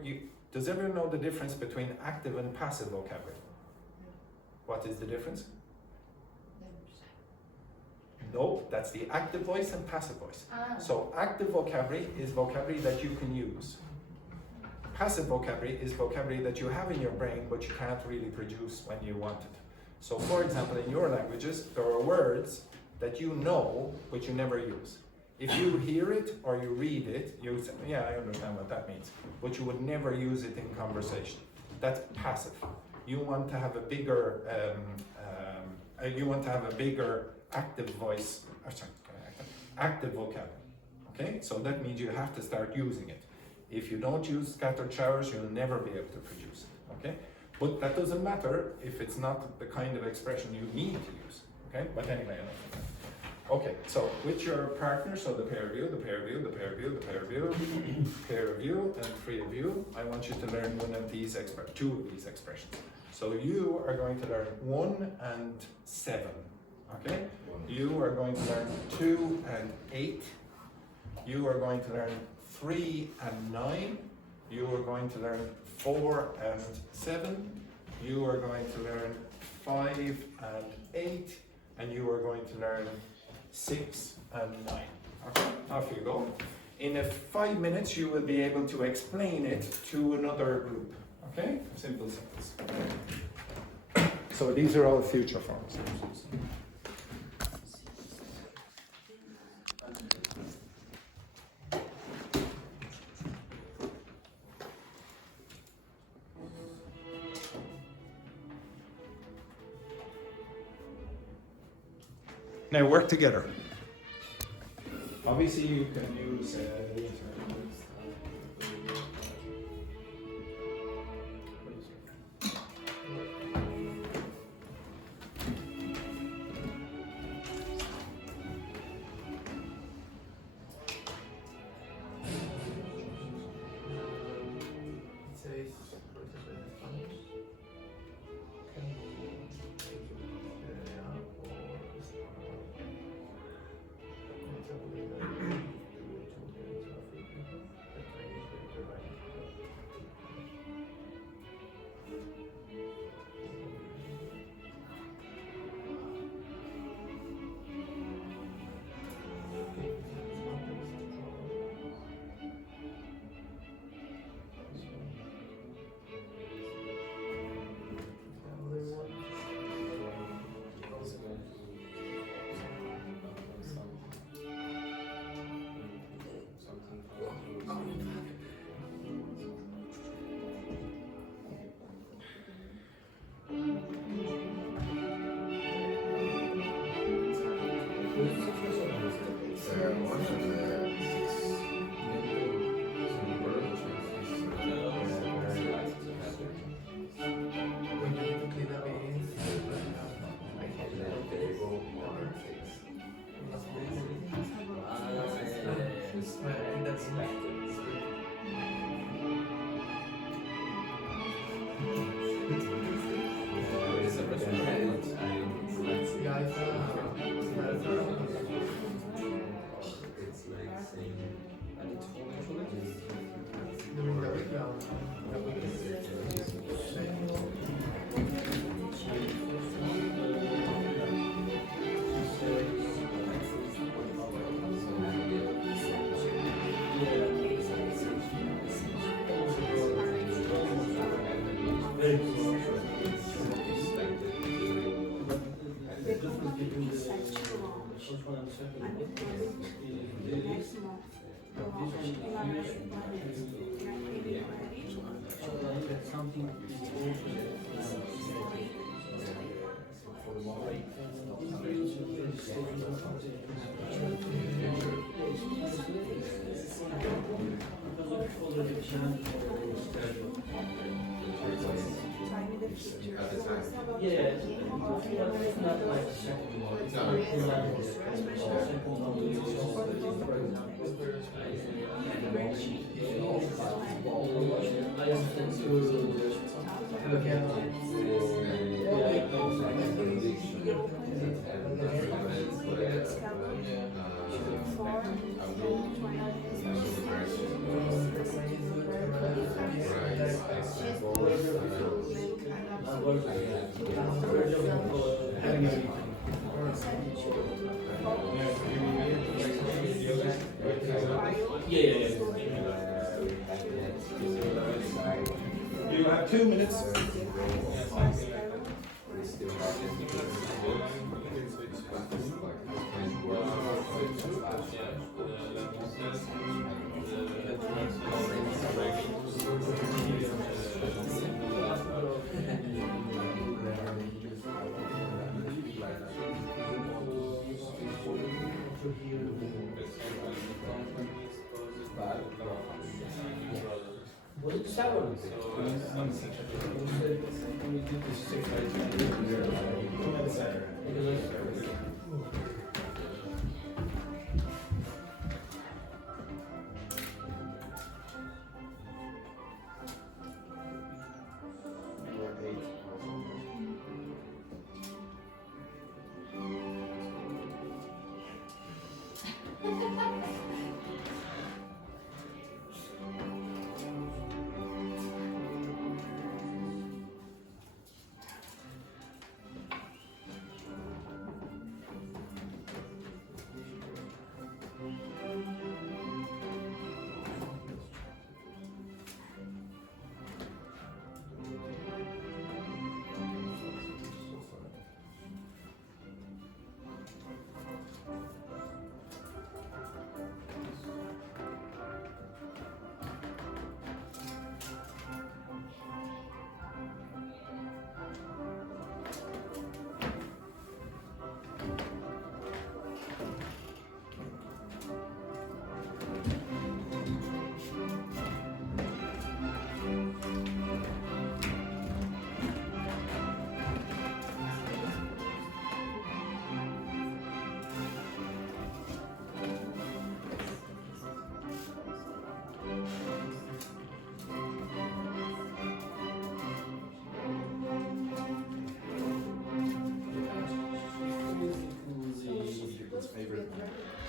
does everyone know the difference between active and passive vocabulary? What is the difference? No, that's the active voice and passive voice. So active vocabulary is vocabulary that you can use. Passive vocabulary is vocabulary that you have in your brain but you can't really produce when you want it. So for example, in your languages, there are words that you know but you never use. If you hear it or you read it, you say, yeah, I understand what that means, but you would never use it in conversation. That's passive. You want to have a bigger, active voice, active vocabulary. Okay, so that means you have to start using it. If you don't use scattered showers, you'll never be able to produce it. Okay, but that doesn't matter if it's not the kind of expression you need to use. Okay, but anyway, enough of that. Okay, so with your partner, so the pair of you, the pair of you, the pair of you, the pair of you, pair of you, and three of you, I want you to learn two of these expressions. So you are going to learn 1 and 7. Okay, you are going to learn 2 and 8. You are going to learn 3 and 9. You are going to learn 4 and 7. You are going to learn 5 and 8. And you are going to learn 6 and 9. Okay, off you go. In 5 minutes, you will be able to explain it to another group. Okay, simple sentence. So these are all future forms. Now work together. Obviously you can use You have 2 minutes.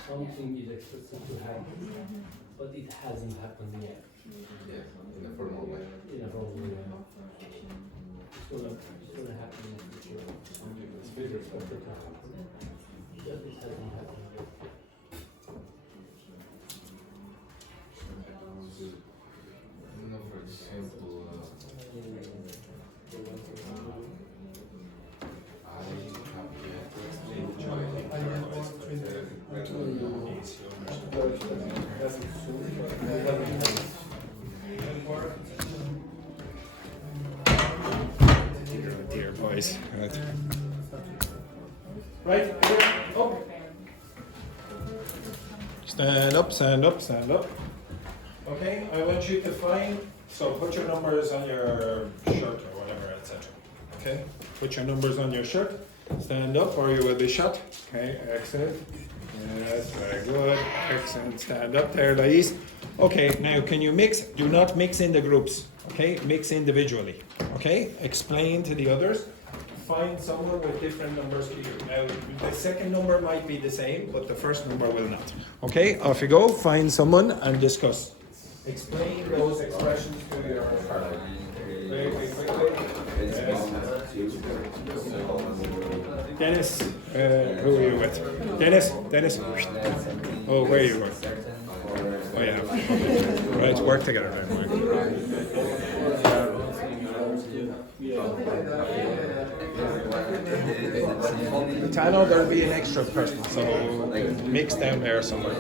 Something is expected to happen, but it hasn't happened yet. Yeah, in a formal way. In a wrong way. It's gonna happen in the future. It's very expected to happen, but it hasn't happened yet. For example, Dear boys. Right, up. Stand up, stand up, stand up. Okay, I want you to find, so put your numbers on your shirt or whatever, etc. Okay, put your numbers on your shirt. Stand up or you will be shot. Okay, excellent. Yes, very good. Excellent. Stand up there, ladies. Okay, now can you mix? Do not mix in the groups. Okay, mix individually. Okay, explain to the others. Find someone with different numbers to you. Now, the second number might be the same, but the first number will not. Okay, off you go. Find someone and discuss. Explain those expressions to your partner. Very quickly. Dennis, who are you with? Dennis. Oh, where are you with? Oh yeah. Right, work together then. Tano, there'll be an extra person, so mix down there somewhere.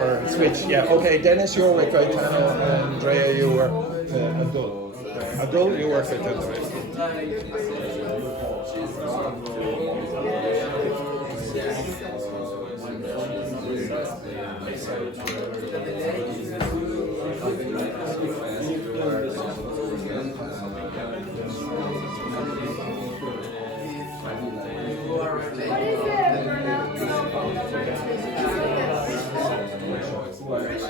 Or switch, yeah. Okay, Dennis, you're with Gaetano, and Andrea, you were Abdul. Abdul, you work with Abdul. What is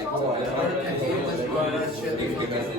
it,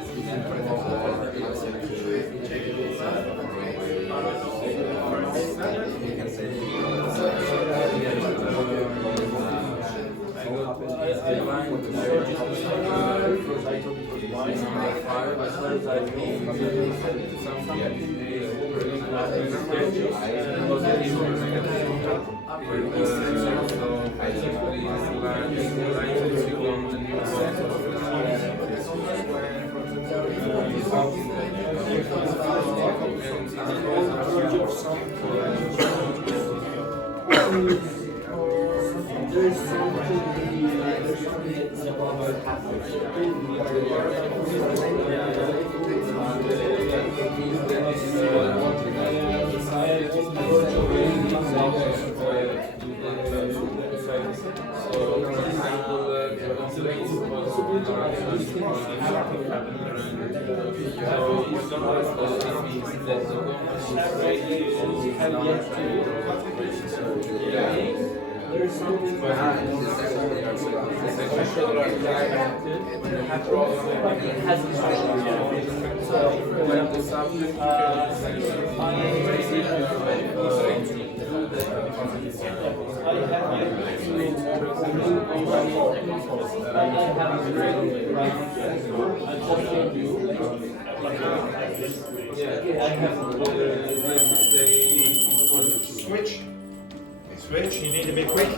There's something Switch. Switch, you need to be quick.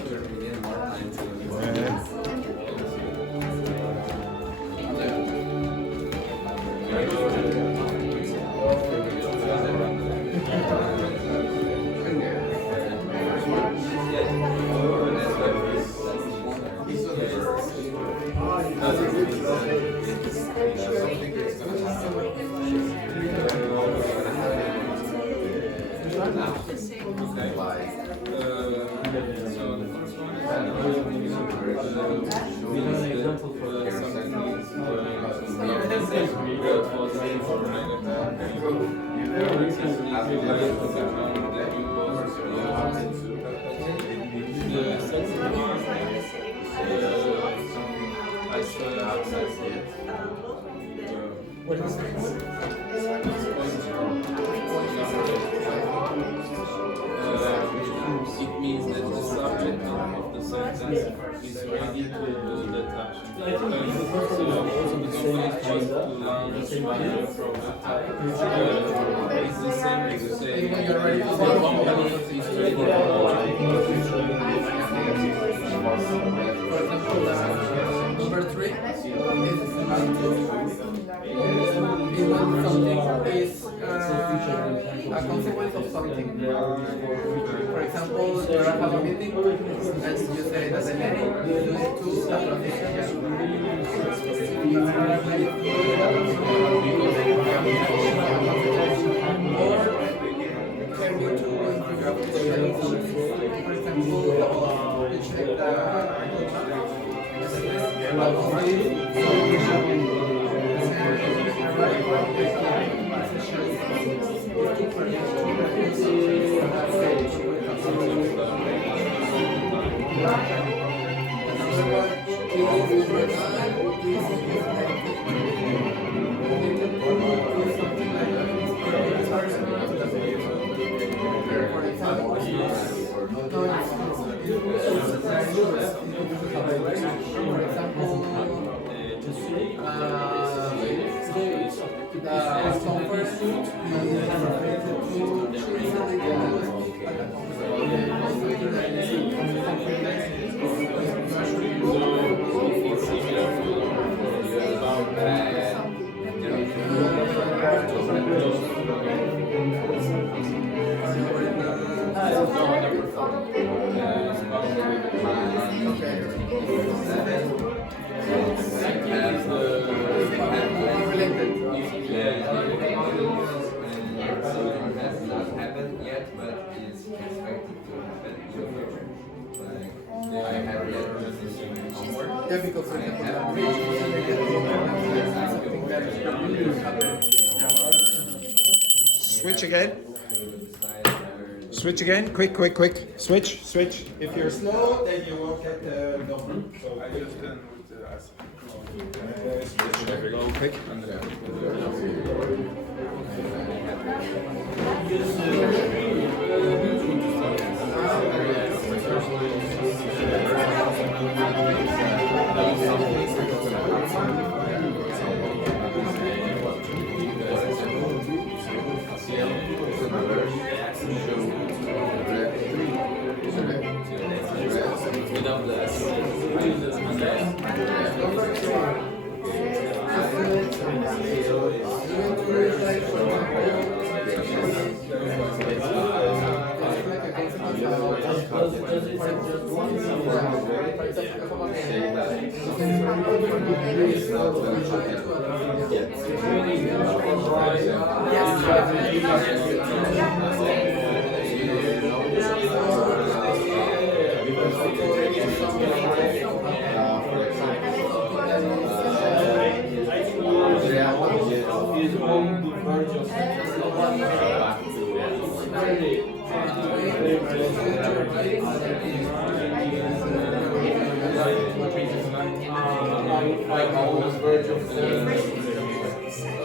It means that the subject of the sentence is ready to do that action. So the company just to launch the from the type. It's the same as to say the company is ready to Number 3 is when something is a consequence of something. For example, you have a meeting and you say that the meeting is due to a traffic or can you to improve the for example, you check the Switch again. Switch again. Quick, quick, quick. Switch, switch. If you're slow, then you won't get the number. So I just done with the switch. There we go. Quick. Yeah. like almost verge of something is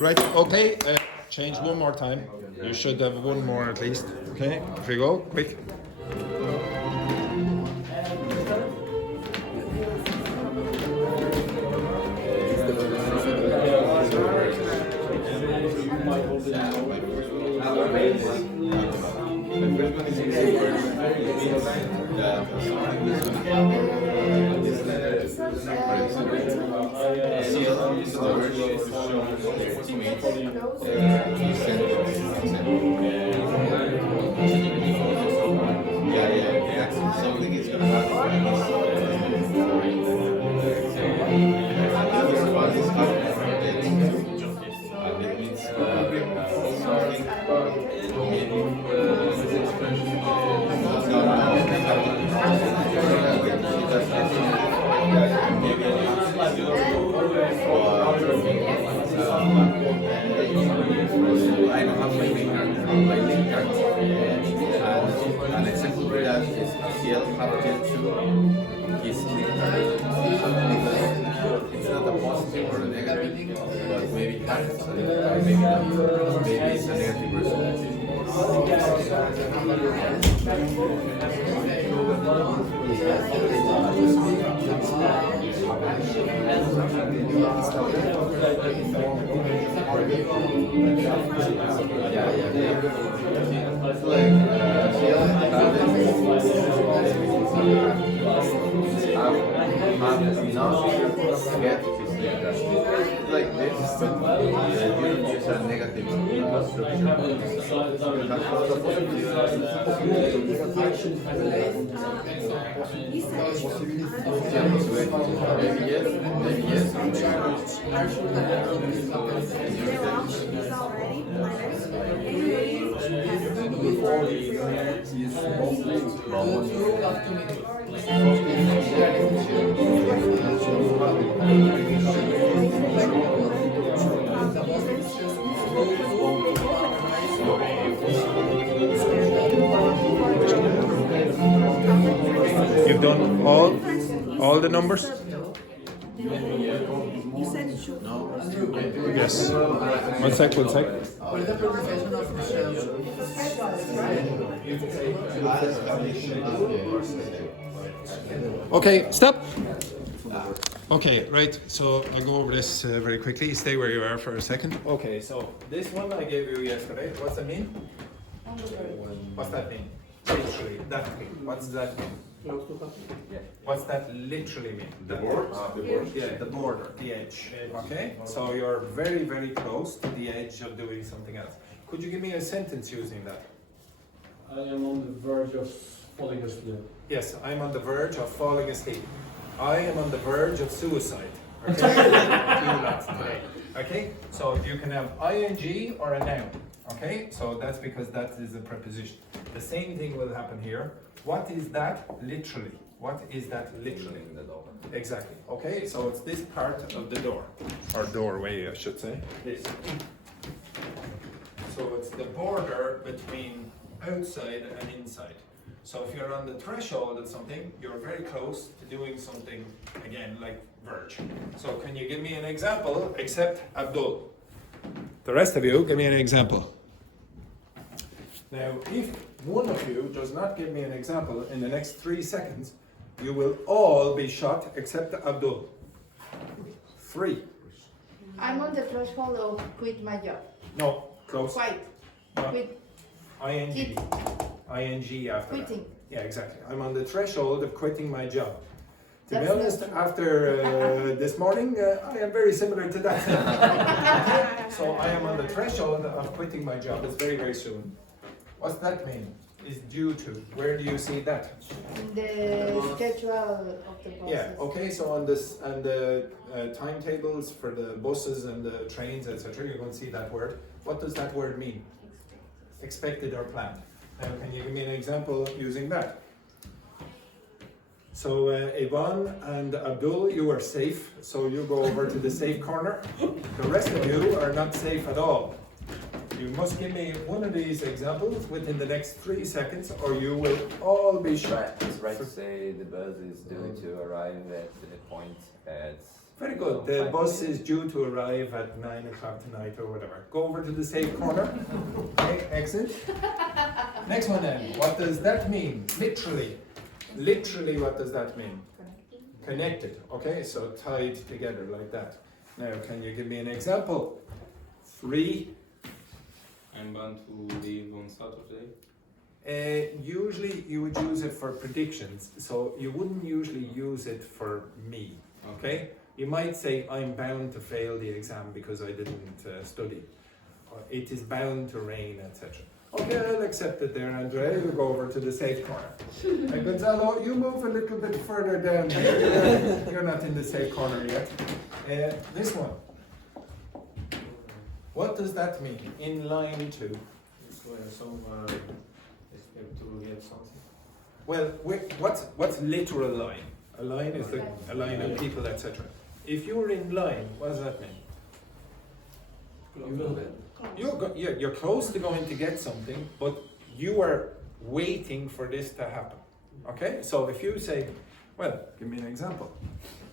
Right, okay, change one more time. You should have one more at least. Okay, if we go, quick. An example for that is CL capital 2 is it's not a positive or a negative, but maybe times, or maybe not. Maybe it's a negative result. Like this, but you use a negative maybe yes, You've done all the numbers? Yes. One sec. Okay, stop. Okay, right, so I'll go over this very quickly. Stay where you are for a second. Okay, so this one I gave you yesterday. What's that mean? What's that mean? Literally, that mean. What's that mean? What's that literally mean? The board? Yeah, the border, the edge. Okay, so you're very, very close to the edge of doing something else. Could you give me a sentence using that? I am on the verge of falling asleep. Yes, I'm on the verge of falling asleep. I am on the verge of suicide. Okay, okay. So you can have ing or a noun. Okay, so that's because that is a preposition. The same thing will happen here. What is that literally? What is that literally? The door. Exactly. Okay, so it's this part of the door, or doorway, I should say. This. So it's the border between outside and inside. So if you're on the threshold of something, you're very close to doing something, again, like verge. So can you give me an example, except Abdul? The rest of you, give me an example. Now, if one of you does not give me an example in the next 3 seconds, you will all be shot except Abdul. 3. I'm on the threshold of quit my job. No, close. Quite. No. Quit. ING. Quit. ING after that. Quitting. Yeah, exactly. I'm on the threshold of quitting my job. To be That's honest, not true. after this morning, I am very similar to that. So I am on the threshold of quitting my job. It's very, very soon. What's that mean? Is due to. Where do you see that? In the schedule of the process. Yeah. Okay. So on this and the timetables for the buses and the trains, etc., you're going to see that word. What does that word mean? Expected or planned. Now, can you give me an example using that? So, Yvonne and Abdul, you are safe, so you go over to the safe corner. The rest of you are not safe at all. You must give me one of these examples within the next 3 seconds, or you will all be shot. It's right to say the bus is due to arrive at a point at... Very good. The bus is due to arrive at 9 o'clock tonight or whatever. Go over to the safe corner. Okay, exit. Next one then. What does that mean? Literally. Literally, what does that mean? Connected. Okay, so tied together like that. Now, can you give me an example? 3. I'm bound to leave on Saturday. Usually you would use it for predictions, so you wouldn't usually use it for me. Okay? You might say, I'm bound to fail the exam because I didn't study. Or it is bound to rain, etc. Okay, I'll accept it there, Andrea. You go over to the safe corner. And Gonzalo, you move a little bit further down here. You're not in the safe corner yet. This one. What does that mean? In line 2. Someone expect to get something. Well, what's literal line? A line is a line of people, etc. If you're in line, what does that mean? You're close to going to get something, but you are waiting for this to happen. Okay? So if you say, well, give me an example.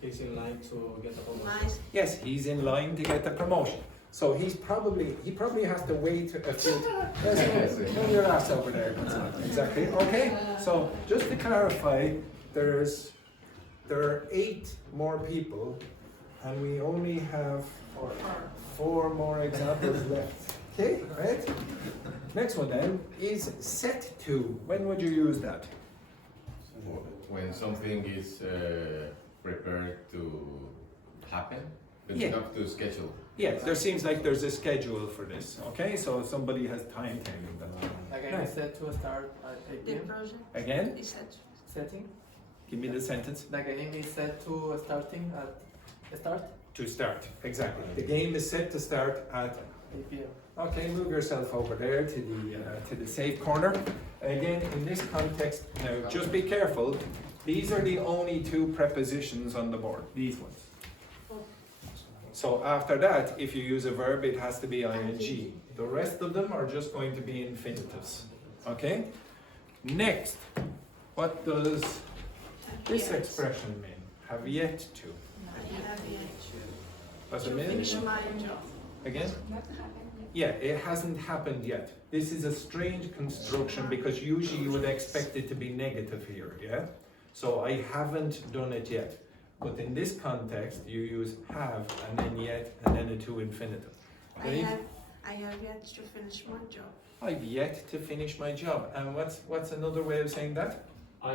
He's in line to get a promotion. Yes, he's in line to get a promotion. So he probably has to wait a few. Move your ass over there. Exactly. Okay. So just to clarify, there are 8 more people, and we only have 4 more examples left. Okay, right? Next one then is set to. When would you use that? When something is prepared to happen, but Yeah. you have to schedule. Yeah, there seems like there's a schedule for this. Okay, so somebody has timetabling that. Again, Nice. it's set to start at The 8 p.m. project Again, is set. Setting. give me the sentence. The game is set to starting at start To start, exactly. The game is set to start at. 8 p.m. Okay, move yourself over there to the safe corner. Again, in this context, now just be careful. These are the only 2 prepositions on the board. These ones. So after that, if you use a verb, it has to be ing. The rest of them are just going to be infinitives. Okay? Next, what does this expression mean? Have yet to. What's it mean? Finish my job. Again? Yeah, it hasn't happened yet. This is a strange construction because usually you would expect it to be negative here, yeah? So I haven't done it yet. But in this context, you use have and then yet and then a to infinitive. I have yet to finish my job. I've yet to finish my job. And what's another way of saying that? I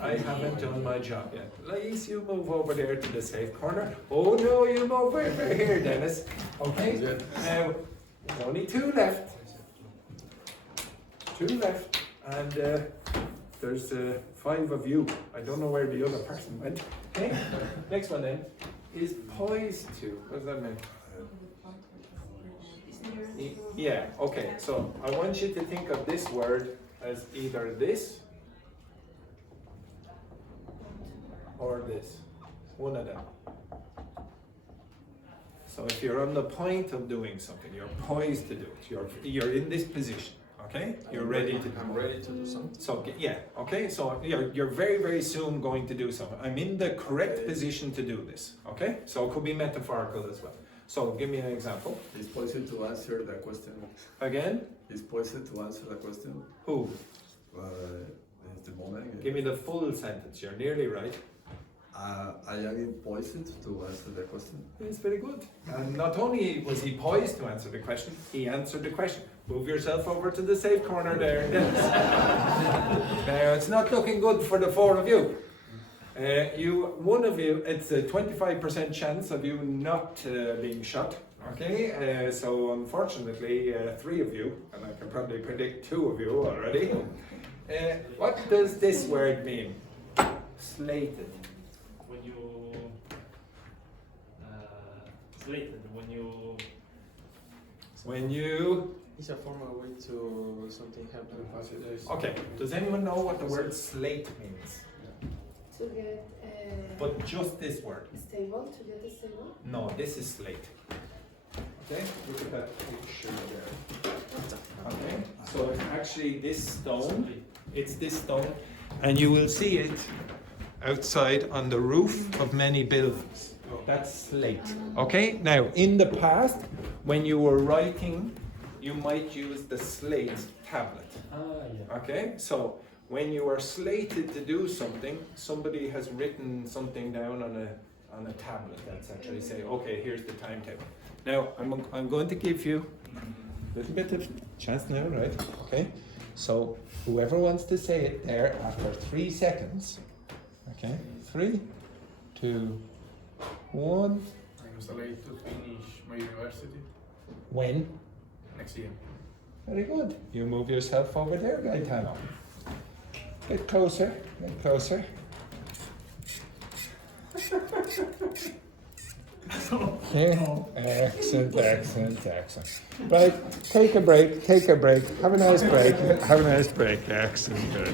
I haven't done my job yet. Lise, you move over there to the safe corner. Oh no, you move over here, Dennis. Okay? Now, there's only 2 left. 2 left. And there's 5 of you. I don't know where the other person went. Okay? Next one then is poised to. What does that mean? It's near Yeah, okay, so I want you to think of this word as either this or this, one of them. So if you're on the point of doing something, you're poised to do it, you're in this position, okay? You're ready to do it. I'm ready to do something. So yeah, okay, so you're very, very soon going to do something. I'm in the correct position to do this, okay? So it could be metaphorical as well. So give me an example. He's poised to answer the question. Again? He's poised to answer the question. Who? It's the moment. Give me the full sentence, you're nearly right. I am poised to answer the question. It's very good. And not only was he poised to answer the question, he answered the question. Move yourself over to the safe corner there, Dennis. Now, it's not looking good for the four of you. One of you, it's a 25% chance of you not being shot. Okay, so unfortunately, three of you, and I can probably predict two of you already. What does this word mean? Slated. When you slated, When you. It's a formal way to something happen. Okay, does anyone know what the word slate means? To get But just this word. stable, to get stable. No, this is slate. Okay, look at that picture there. Okay, so it's actually this stone. It's this stone, and you will see it outside on the roof of many buildings. That's slate. Okay, now in the past, when you were writing, you might use the slate tablet. Okay, so when you are slated to do something, somebody has written something down on a tablet that's actually say, okay, here's the timetable. Now I'm going to give you a little bit of chance now, right? Okay, so whoever wants to say it there after 3 seconds. Okay, 3, 2, 1. I'm slated to finish my university When? next year. Very good. You move yourself over there, Gaetano. Get closer, get closer. Yeah. Excellent, excellent, excellent. Right, take a break, have a nice break, Excellent, good.